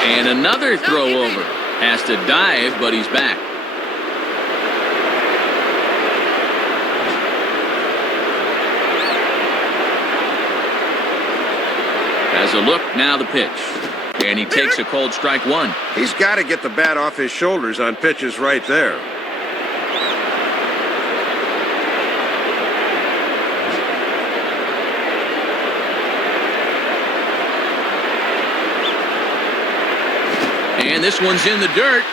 And another throw over. Has to dive, but he's back. Has a look, now the pitch. And he takes a cold strike one. He's got to get the bat off his shoulders on pitches right there. And this one's in the dirt.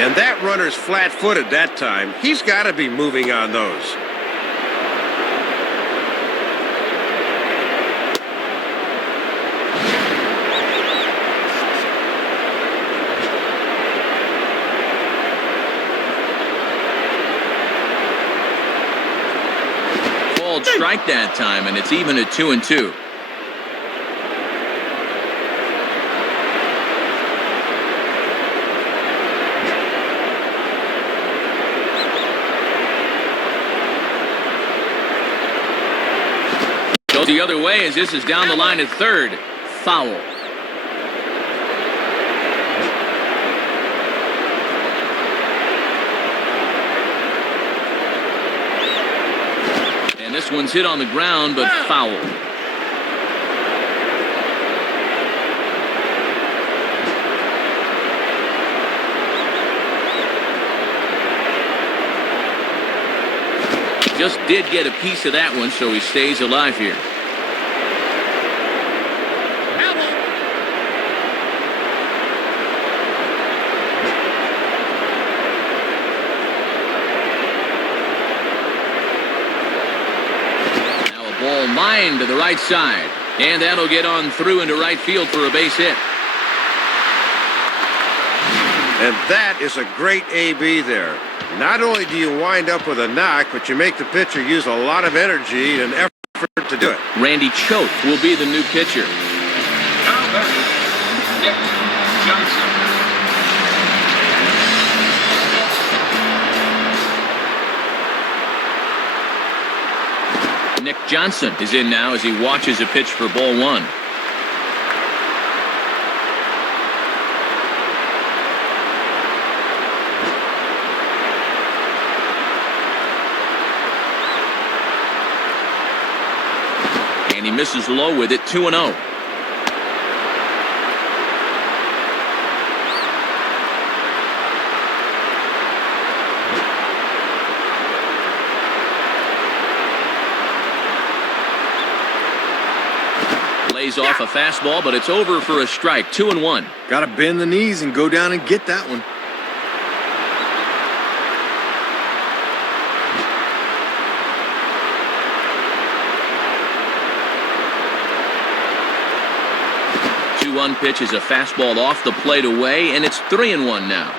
And that runner's flat-footed that time. He's got to be moving on those. Called strike that time, and it's even at 2-2. Goes the other way as this is down the line at third. Foul. And this one's hit on the ground, but foul. Just did get a piece of that one, so he stays alive here. Now a ball lined to the right side, and that'll get on through into right field for a base hit. And that is a great AB there. Not only do you wind up with a knock, but you make the pitcher use a lot of energy and effort to do it. Randy Choate will be the new pitcher. Now batting, Nick Johnson. Nick Johnson is in now as he watches a pitch for ball one. And he misses low with it, 2-0. Lays off a fastball, but it's over for a strike, 2-1. Got to bend the knees and go down and get that one. One pitch is a fastball off the plate away, and it's 3-1 now.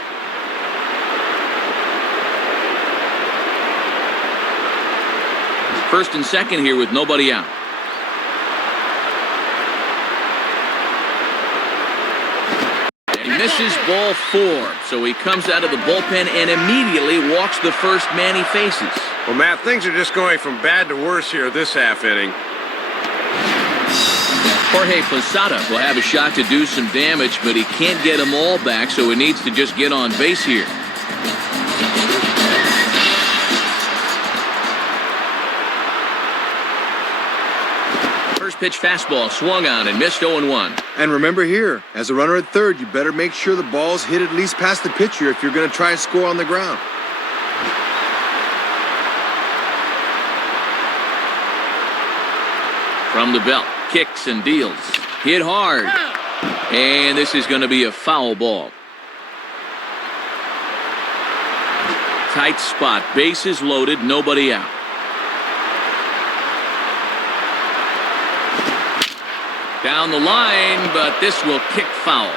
First and second here with nobody out. And he misses ball four, so he comes out of the bullpen and immediately walks the first man he faces. Well, Matt, things are just going from bad to worse here this half inning. Jorge Posada will have a shot to do some damage, but he can't get them all back, so he needs to just get on base here. First pitch fastball swung on and missed 0-1. And remember here, as a runner at third, you better make sure the ball's hit at least past the pitcher if you're going to try and score on the ground. From the belt, kicks and deals. Hit hard. And this is going to be a foul ball. Tight spot, bases loaded, nobody out. Down the line, but this will kick foul.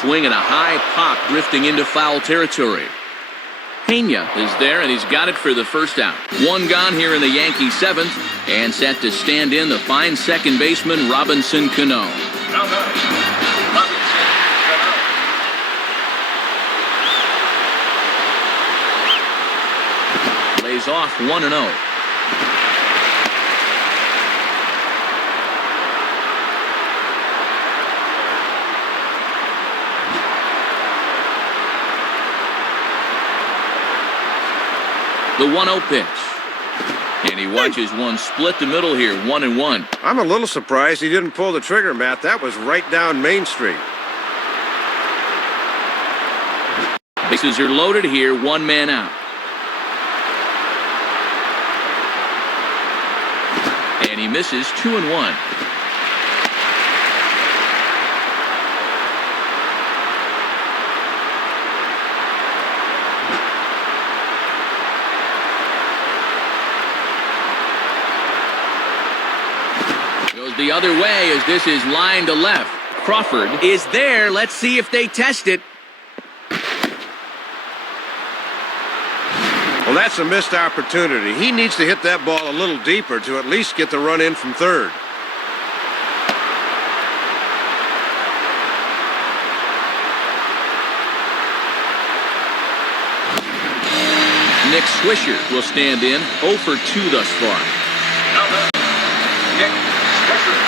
Swing and a high pop drifting into foul territory. Pena is there, and he's got it for the first out. One gone here in the Yankee seventh, and set to stand in the fine second baseman Robinson Cano. Now batting, Robinson Cano. Lays off 1-0. The 1-0 pitch. And he watches one split the middle here, 1-1. I'm a little surprised he didn't pull the trigger, Matt. That was right down Main Street. Bases are loaded here, one man out. And he misses 2-1. The other way as this is line to left. Crawford is there. Let's see if they test it. Well, that's a missed opportunity. He needs to hit that ball a little deeper to at least get the run in from third. Nick Swisher will stand in, 0 for 2 thus far. Now batting, Nick Swisher.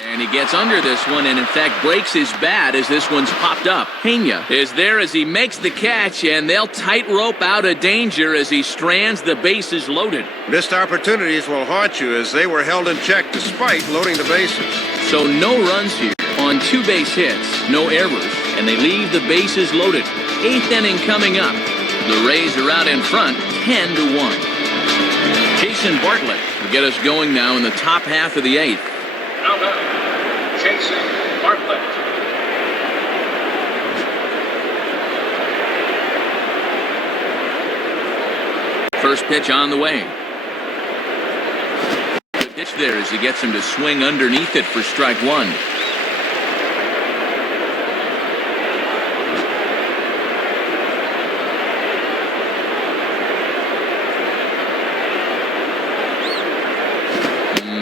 And he gets under this one and in fact breaks his bat as this one's popped up. Pena is there as he makes the catch, and they'll tightrope out of danger as he strands the bases loaded. Missed opportunities will haunt you as they were held in check despite loading the bases. So no runs here on 2 base hits, no errors, and they leave the bases loaded. 8th inning coming up. The Rays are out in front, 10-1. Jason Bartlett will get us going now in the top half of the 8th. Now batting, Jason Bartlett. First pitch on the way. Good pitch there as he gets him to swing underneath it for strike 1.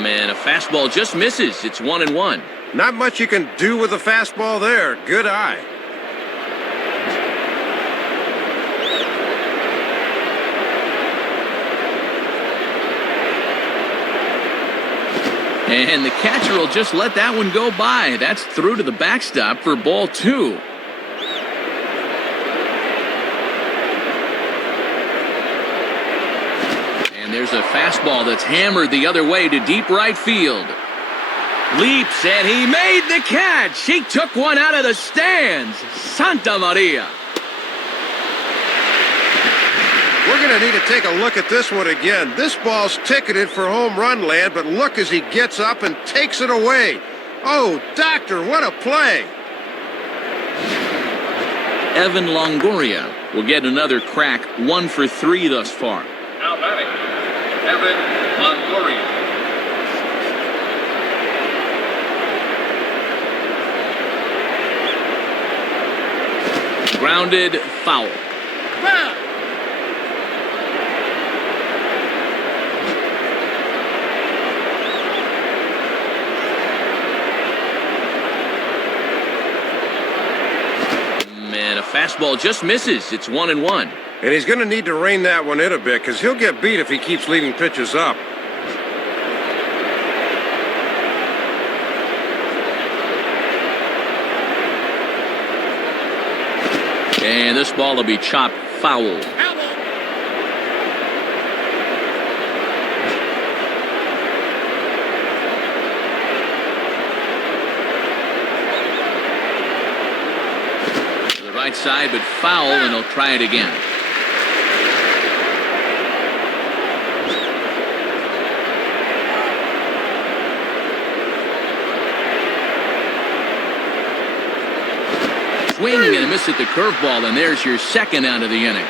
And a fastball just misses. It's 1-1. Not much you can do with a fastball there. Good eye. And the catcher will just let that one go by. That's through to the backstop for ball 2. And there's a fastball that's hammered the other way to deep right field. Leaps, and he made the catch. He took one out of the stands. Santa Maria. We're going to need to take a look at this one again. This ball's ticketed for home run land, but look as he gets up and takes it away. Oh, doctor, what a play. Evan Longoria will get another crack, 1 for 3 thus far. Now batting, Evan Longoria. Grounded foul. And a fastball just misses. It's 1-1. And he's going to need to rein that one in a bit because he'll get beat if he keeps leaving pitches up. And this ball will be chopped foul. To the right side, but foul, and he'll try it again. Swing and a miss at the curveball, and there's your second out of the inning.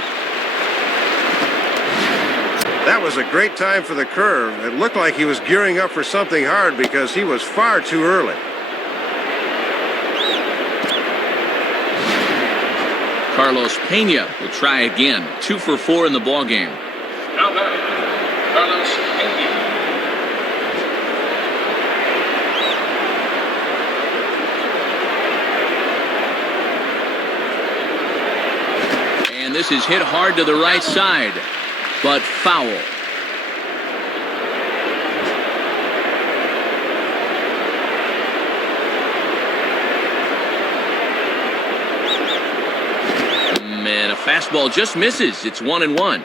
That was a great time for the curve. It looked like he was gearing up for something hard because he was far too early. Carlos Pena will try again. 2 for 4 in the ballgame. Now batting, Carlos Pena. And this is hit hard to the right side, but foul. And a fastball just misses. It's 1-1.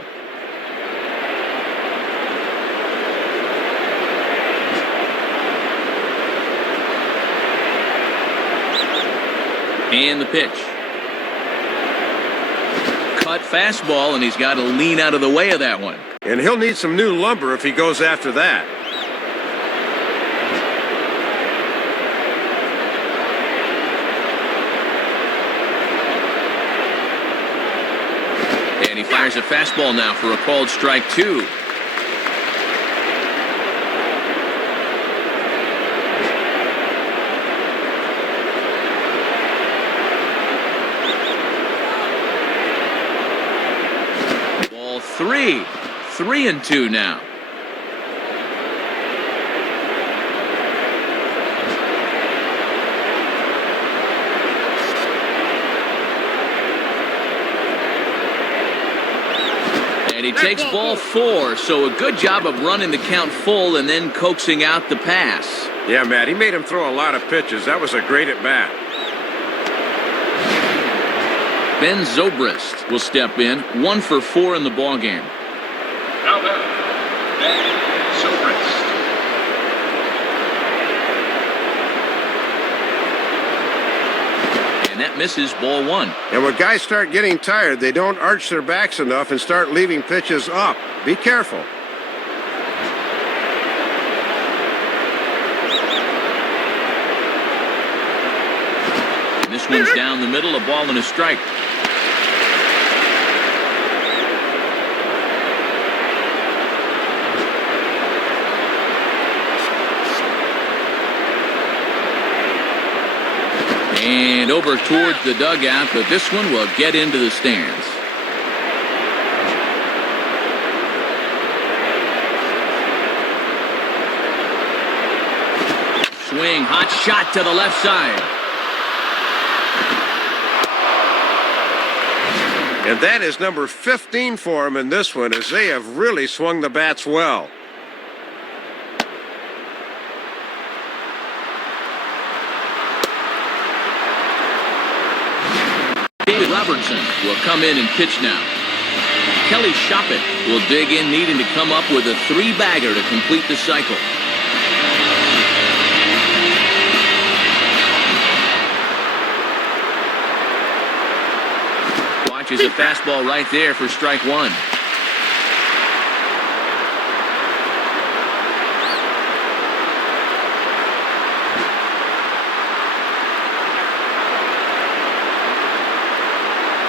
And the pitch. Cut fastball, and he's got to lean out of the way of that one. And he'll need some new lumber if he goes after that. And he fires a fastball now for a called strike 2. Ball 3. 3-2 now. And he takes ball 4, so a good job of running the count full and then coaxing out the pass. Yeah, Matt, he made him throw a lot of pitches. That was a great at-bat. Ben Zobrist will step in. 1 for 4 in the ballgame. Now batting, Ben Zobrist. And that misses ball 1. And when guys start getting tired, they don't arch their backs enough and start leaving pitches up. Be careful. And this one's down the middle, a ball and a strike. And over towards the dugout, but this one will get into the stands. Swing, hot shot to the left side. And that is number 15 for him in this one, as they have really swung the bats well. David Robertson will come in and pitch now. Kelly Shoppett will dig in, needing to come up with a 3-bagger to complete the cycle. Watches a fastball right there for strike 1.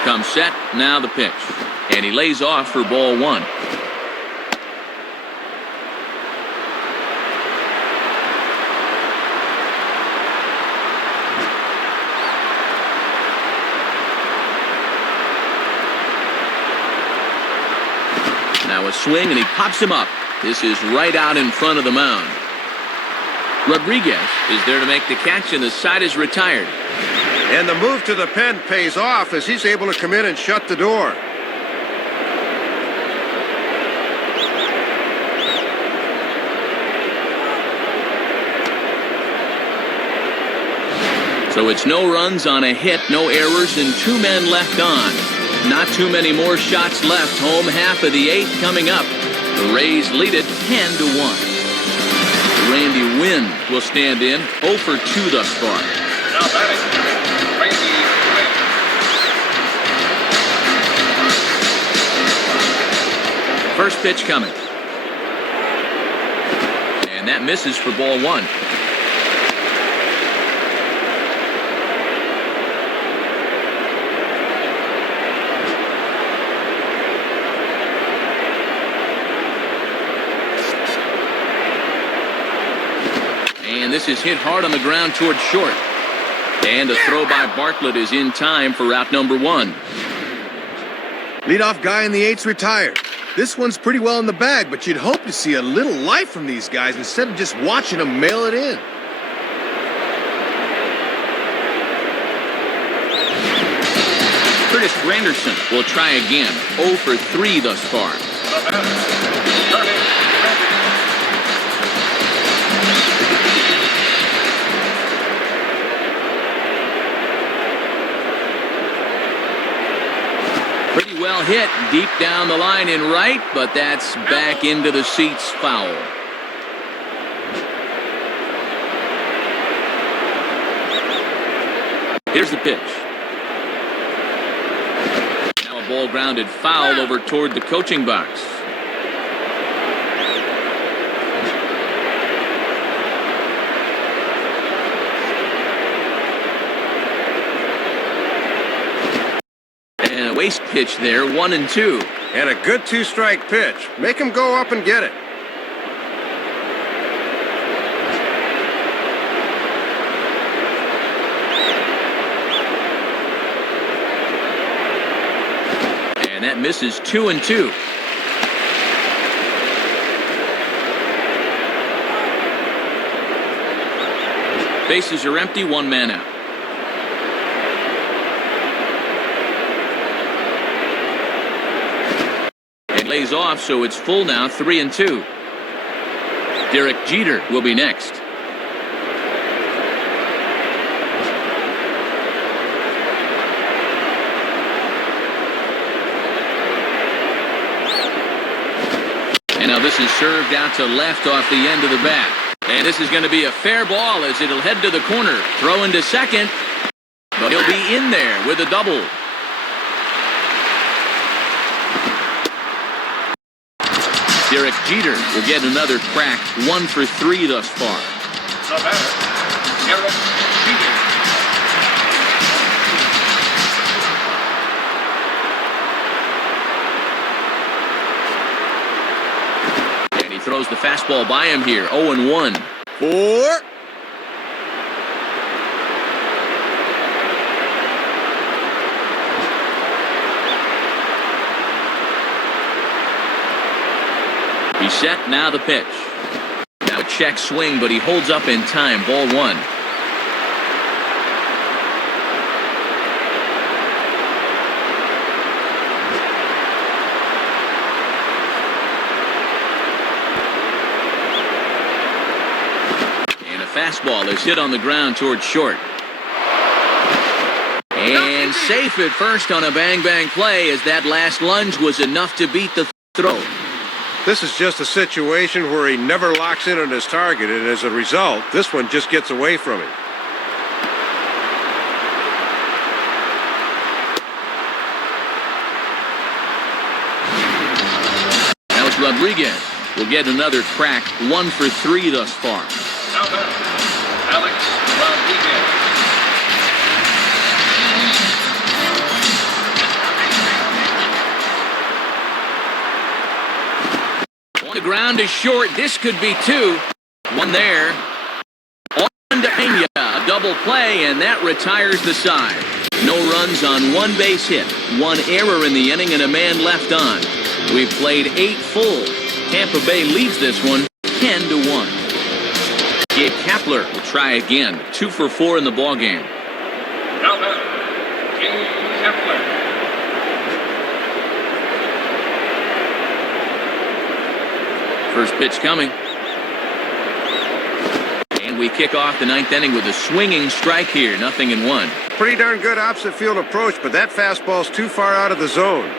Comes set, now the pitch. And he lays off for ball 1. Now a swing, and he pops him up. This is right out in front of the mound. Rodriguez is there to make the catch, and the side is retired. And the move to the pen pays off as he's able to come in and shut the door. So it's no runs on a hit, no errors, and 2 men left on. Not too many more shots left. Home half of the 8th coming up. The Rays lead it 10-1. Randy Wynn will stand in, 0 for 2 thus far. Now batting, Randy Wynn. First pitch coming. And that misses for ball 1. And this is hit hard on the ground toward short. And a throw by Bartlett is in time for route number 1. Leadoff guy in the 8's retired. This one's pretty well in the bag, but you'd hope to see a little life from these guys instead of just watching them mail it in. Curtis Granderson will try again. 0 for 3 thus far. The batter, Curtis Granderson. Pretty well hit deep down the line in right, but that's back into the seats, foul. Here's the pitch. Now a ball grounded foul over toward the coaching box. And a waste pitch there, 1-2. And a good 2-strike pitch. Make him go up and get it. And that misses 2-2. Bases are empty, 1 man out. It lays off, so it's full now, 3-2. Derek Jeter will be next. And now this is served out to left off the end of the bat. And this is going to be a fair ball as it'll head to the corner. Throw into second. But he'll be in there with a double. Derek Jeter will get another crack. 1 for 3 thus far. The batter, Derek Jeter. Throws the fastball by him here. 0-1. 4. He's set. Now the pitch. Now a check swing, but he holds up in time. Ball 1. Fastball is hit on the ground towards short. And safe at first on a bang-bang play as that last lunge was enough to beat the throw. This is just a situation where he never locks in on his target, and as a result, this one just gets away from him. Now it's Rodriguez. Will get another crack. 1 for 3 thus far. Now batter, Alex Rodriguez. The ground is short. This could be 2. 1 there. On to Pena. A double play, and that retires the side. No runs on 1 base hit. 1 error in the inning, and a man left on. We've played 8 full. Tampa Bay leads this one 10-1. Gabe Kapler will try again. 2 for 4 in the ballgame. Now batter, Gabe Kapler. First pitch coming. And we we kick off the ninth inning with a swinging strike here, 0-1. Pretty darn good opposite field approach, but that fastball's too far out of the zone.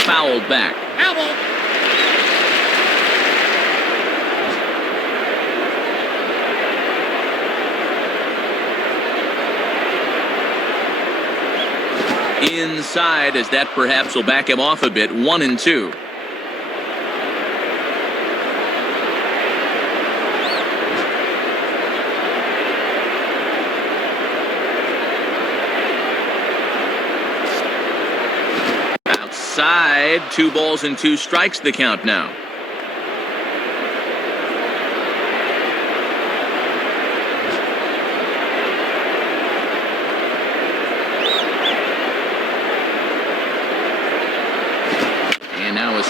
Fouled back. Inside, as that perhaps will back him off a bit. 1-2. Outside, 2 balls and 2 strikes the count now.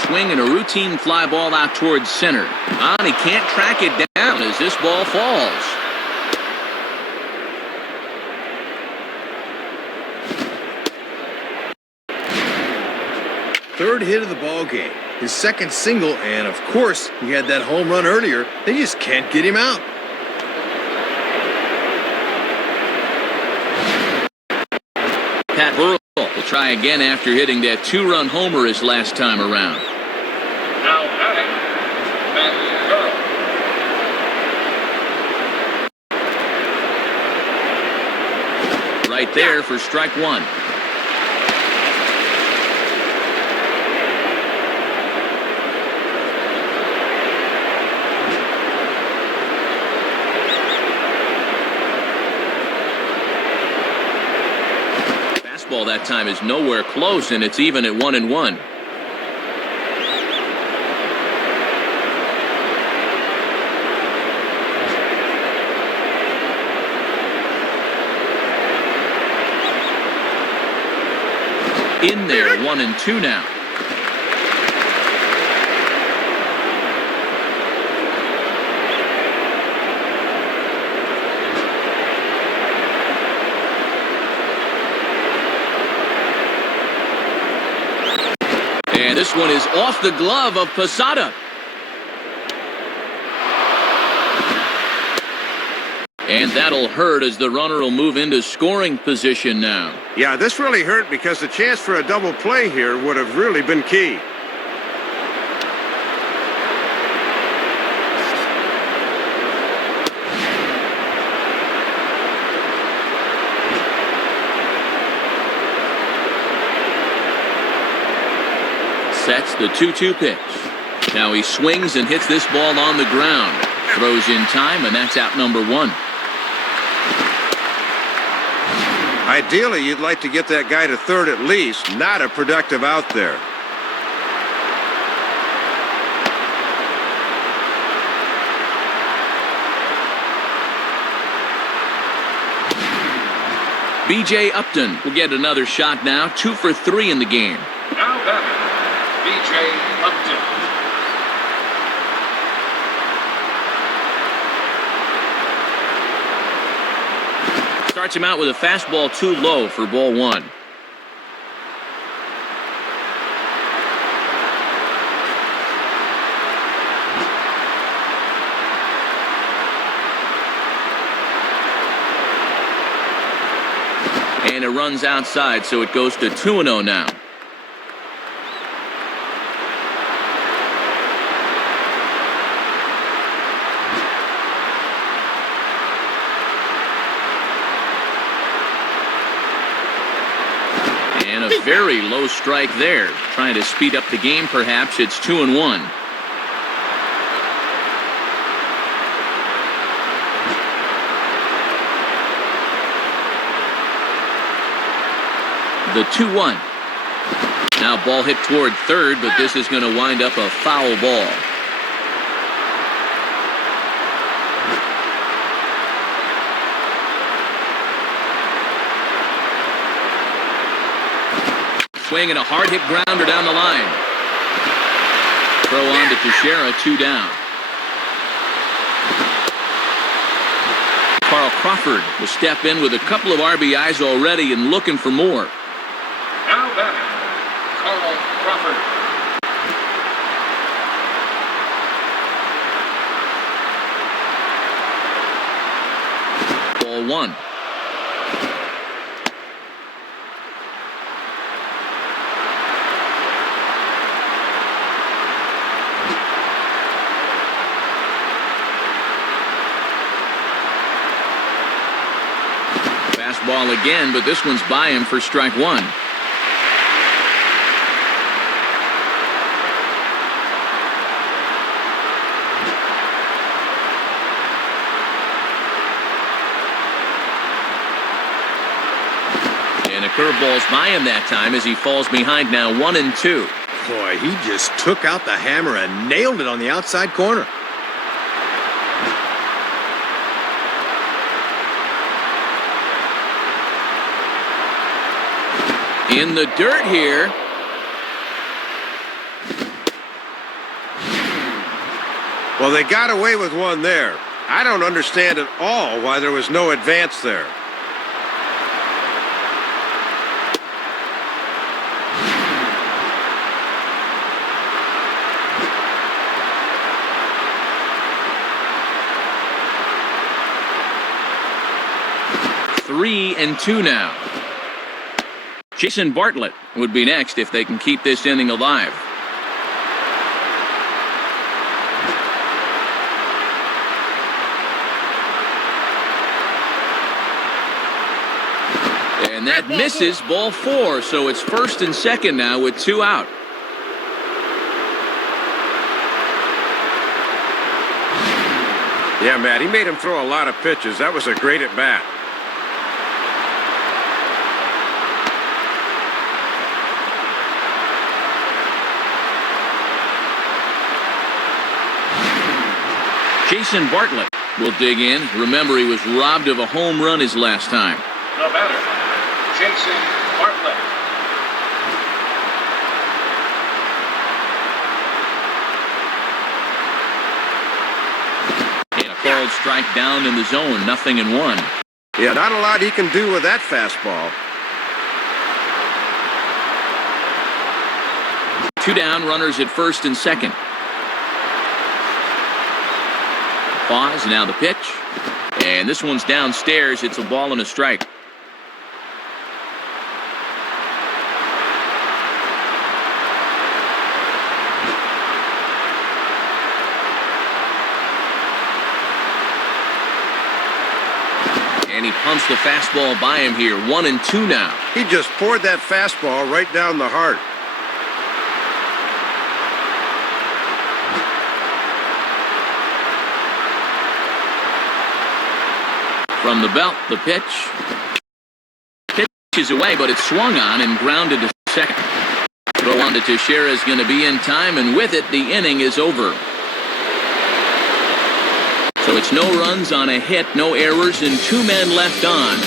Swing and a routine fly ball out towards center. And he can't track it down as this ball falls. Third hit of the ball game. His second single, and of course, he had that home run earlier. They just can't get him out. Pat Burrell will try again after hitting that 2-run homer his last time around. Now batting, Pat Burrell. Right there for strike 1. Fastball that time is nowhere close, and it's even at 1-1. In there, 1-2 now. And this one is off the glove of Posada. And that'll hurt as the runner will move into scoring position now. Yeah, this really hurt because the chance for a double play here would have really been key. Sets the 2-2 pitch. Now he swings and hits this ball on the ground. Throws in time, and that's out number 1. Ideally, you'd like to get that guy to third at least, not a productive out there. B.J. Upton will get another shot now, 2 for 3 in the game. Now batting, B.J. Upton. Starts him out with a fastball too low for ball 1. And it runs outside, so it goes to 2-0 now. And a very low strike there. Trying to speed up the game, perhaps. It's 2-1. The 2-1. Now ball hit toward third, but this is going to wind up a foul ball. Swing and a hard hit grounder down the line. Throw on to Teixeira, 2 down. Carl Crawford will step in with a couple of RBIs already and looking for more. Now batting, Crawford. Ball one. Fastball again, but this one's by him for strike one. And a curveball's by him that time as he falls behind now 1-2. Boy, he just took out the hammer and nailed it on the outside corner. In the dirt here. Well, they got away with one there. I don't understand at all why there was no advance there. Three and two now. Jason Bartlett would be next if they can keep this inning alive. And that misses, ball four, so it's first and second now with two out. Yeah, Matt, he made him throw a lot of pitches. That was a great at-bat. Jason Bartlett will dig in. Remember, he was robbed of a home run his last time. The batter, Jason Bartlett. And a called strike down in the zone, 0-1. Yeah, not a lot he can do with that fastball. Two down, runners at first and second. Pause, now the pitch. And this one's downstairs. It's a ball and a strike. And he pumps the fastball by him here. 1-2 now. He just poured that fastball right down the heart. From the belt, the pitch. Pitch is away, but it's swung on and grounded to second. Throw on to Teixeira is going to be in time, and with it, the inning is over. So it's no runs on a hit, no errors, and two men left on.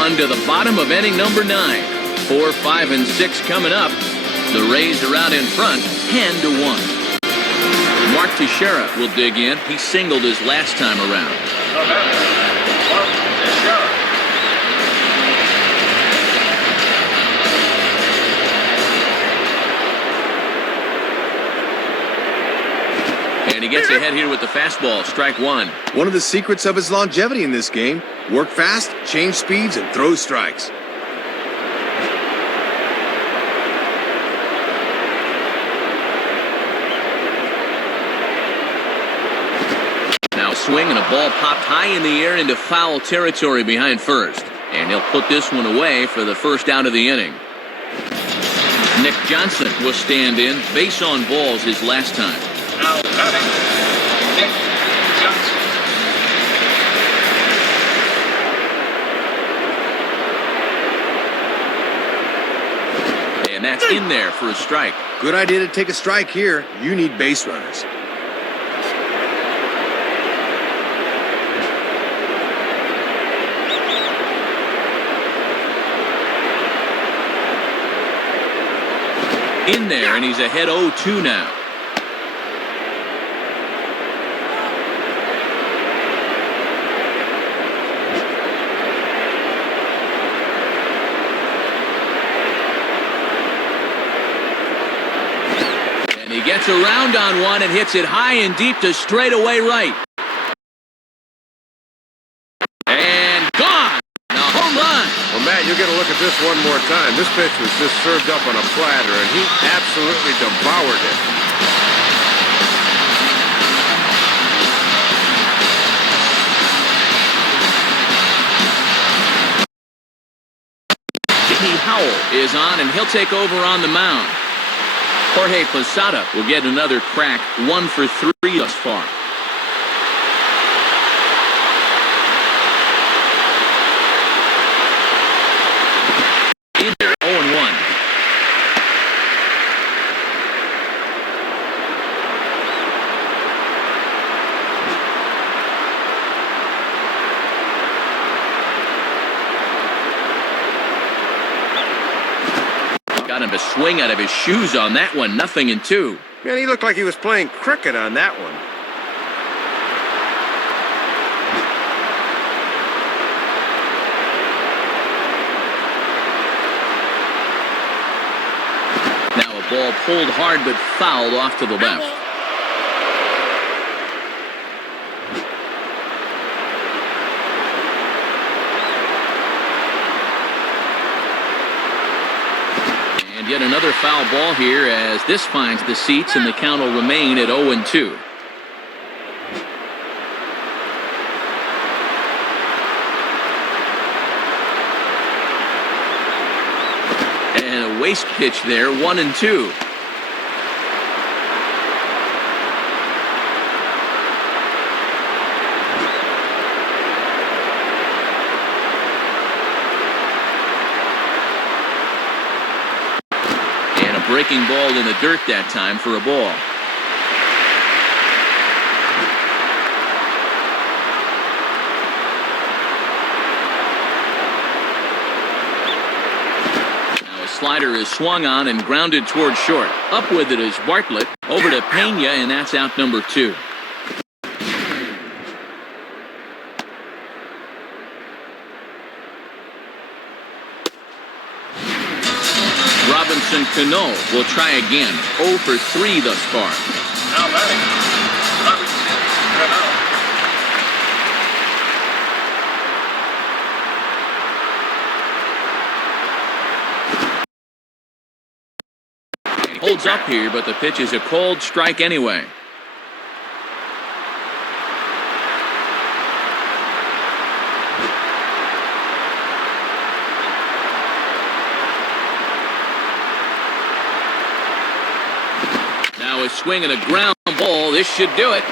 On to the bottom of inning number 9. 4, 5, and 6 coming up. The Rays are out in front, 10-1. Mark Teixeira will dig in. He singled his last time around. The batter, Mark Teixeira. And he gets ahead here with the fastball, strike one. One of the secrets of his longevity in this game: work fast, change speeds, and throw strikes. Now a swing and a ball popped high in the air into foul territory behind first. And he'll put this one away for the first out of the inning. Nick Johnson will stand in, base on balls his last time. Now batting, Nick Johnson. And that's in there for a strike. Good idea to take a strike here. You need base runners. In there, and he's ahead 0-2 now. He gets around on one and hits it high and deep to straightaway right. And gone! A home run! Well, Matt, you're going to look at this one more time. This pitch was just served up on a platter, and he absolutely devoured it. Jimmy Howell is on, and he'll take over on the mound. Jorge Posada will get another crack, 1 for 3 thus far. Either 0-1. Got him to swing out of his shoes on that one. 0-2. Man, he looked like he was playing cricket on that one. Now a ball pulled hard but fouled off to the left. And yet another foul ball here as this finds the seats, and the count will remain at 0-2. And a waste pitch there, 1-2. Breaking ball in the dirt that time for a ball. Now a slider is swung on and grounded toward short. Up with it is Bartlett. Over to Pena, and that's out number 2. Robinson Cano will try again. 0 for 3 thus far. Now batting, Robinson Cano. He holds up here, but the pitch is a cold strike anyway. Now a swing and a ground ball. This should do it.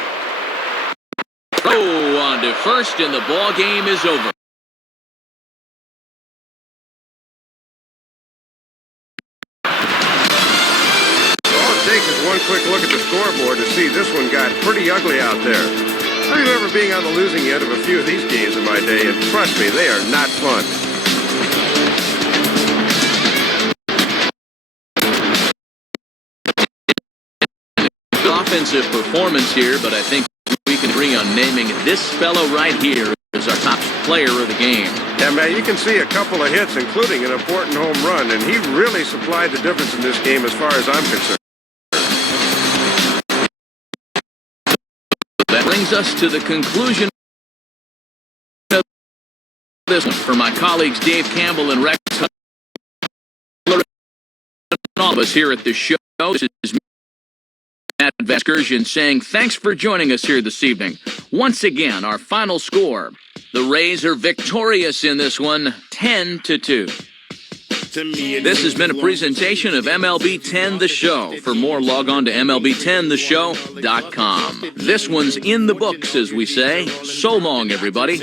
Throw on to first, and the ball game is over. All it takes is one quick look at the scoreboard to see this one got pretty ugly out there. I remember being on the losing end of a few of these games in my day, and trust me, they are not fun. Offensive performance here, but I think we can agree on naming this fellow right here as our top player of the game. Yeah, man, you can see a couple of hits, including an important home run, and he really supplied the difference in this game as far as I'm concerned. That brings us to the conclusion of this one. For my colleagues Dave Campbell and Rex Hudler, and all of us here at the show, this is Matt Vasgersian saying thanks for joining us here this evening. Once again, our final score. The Rays are victorious in this one, 10-2. This has been a presentation of MLB 10 The Show. For more, log on to MLB10theshow.com. This one's in the books, as we say. So long, everybody.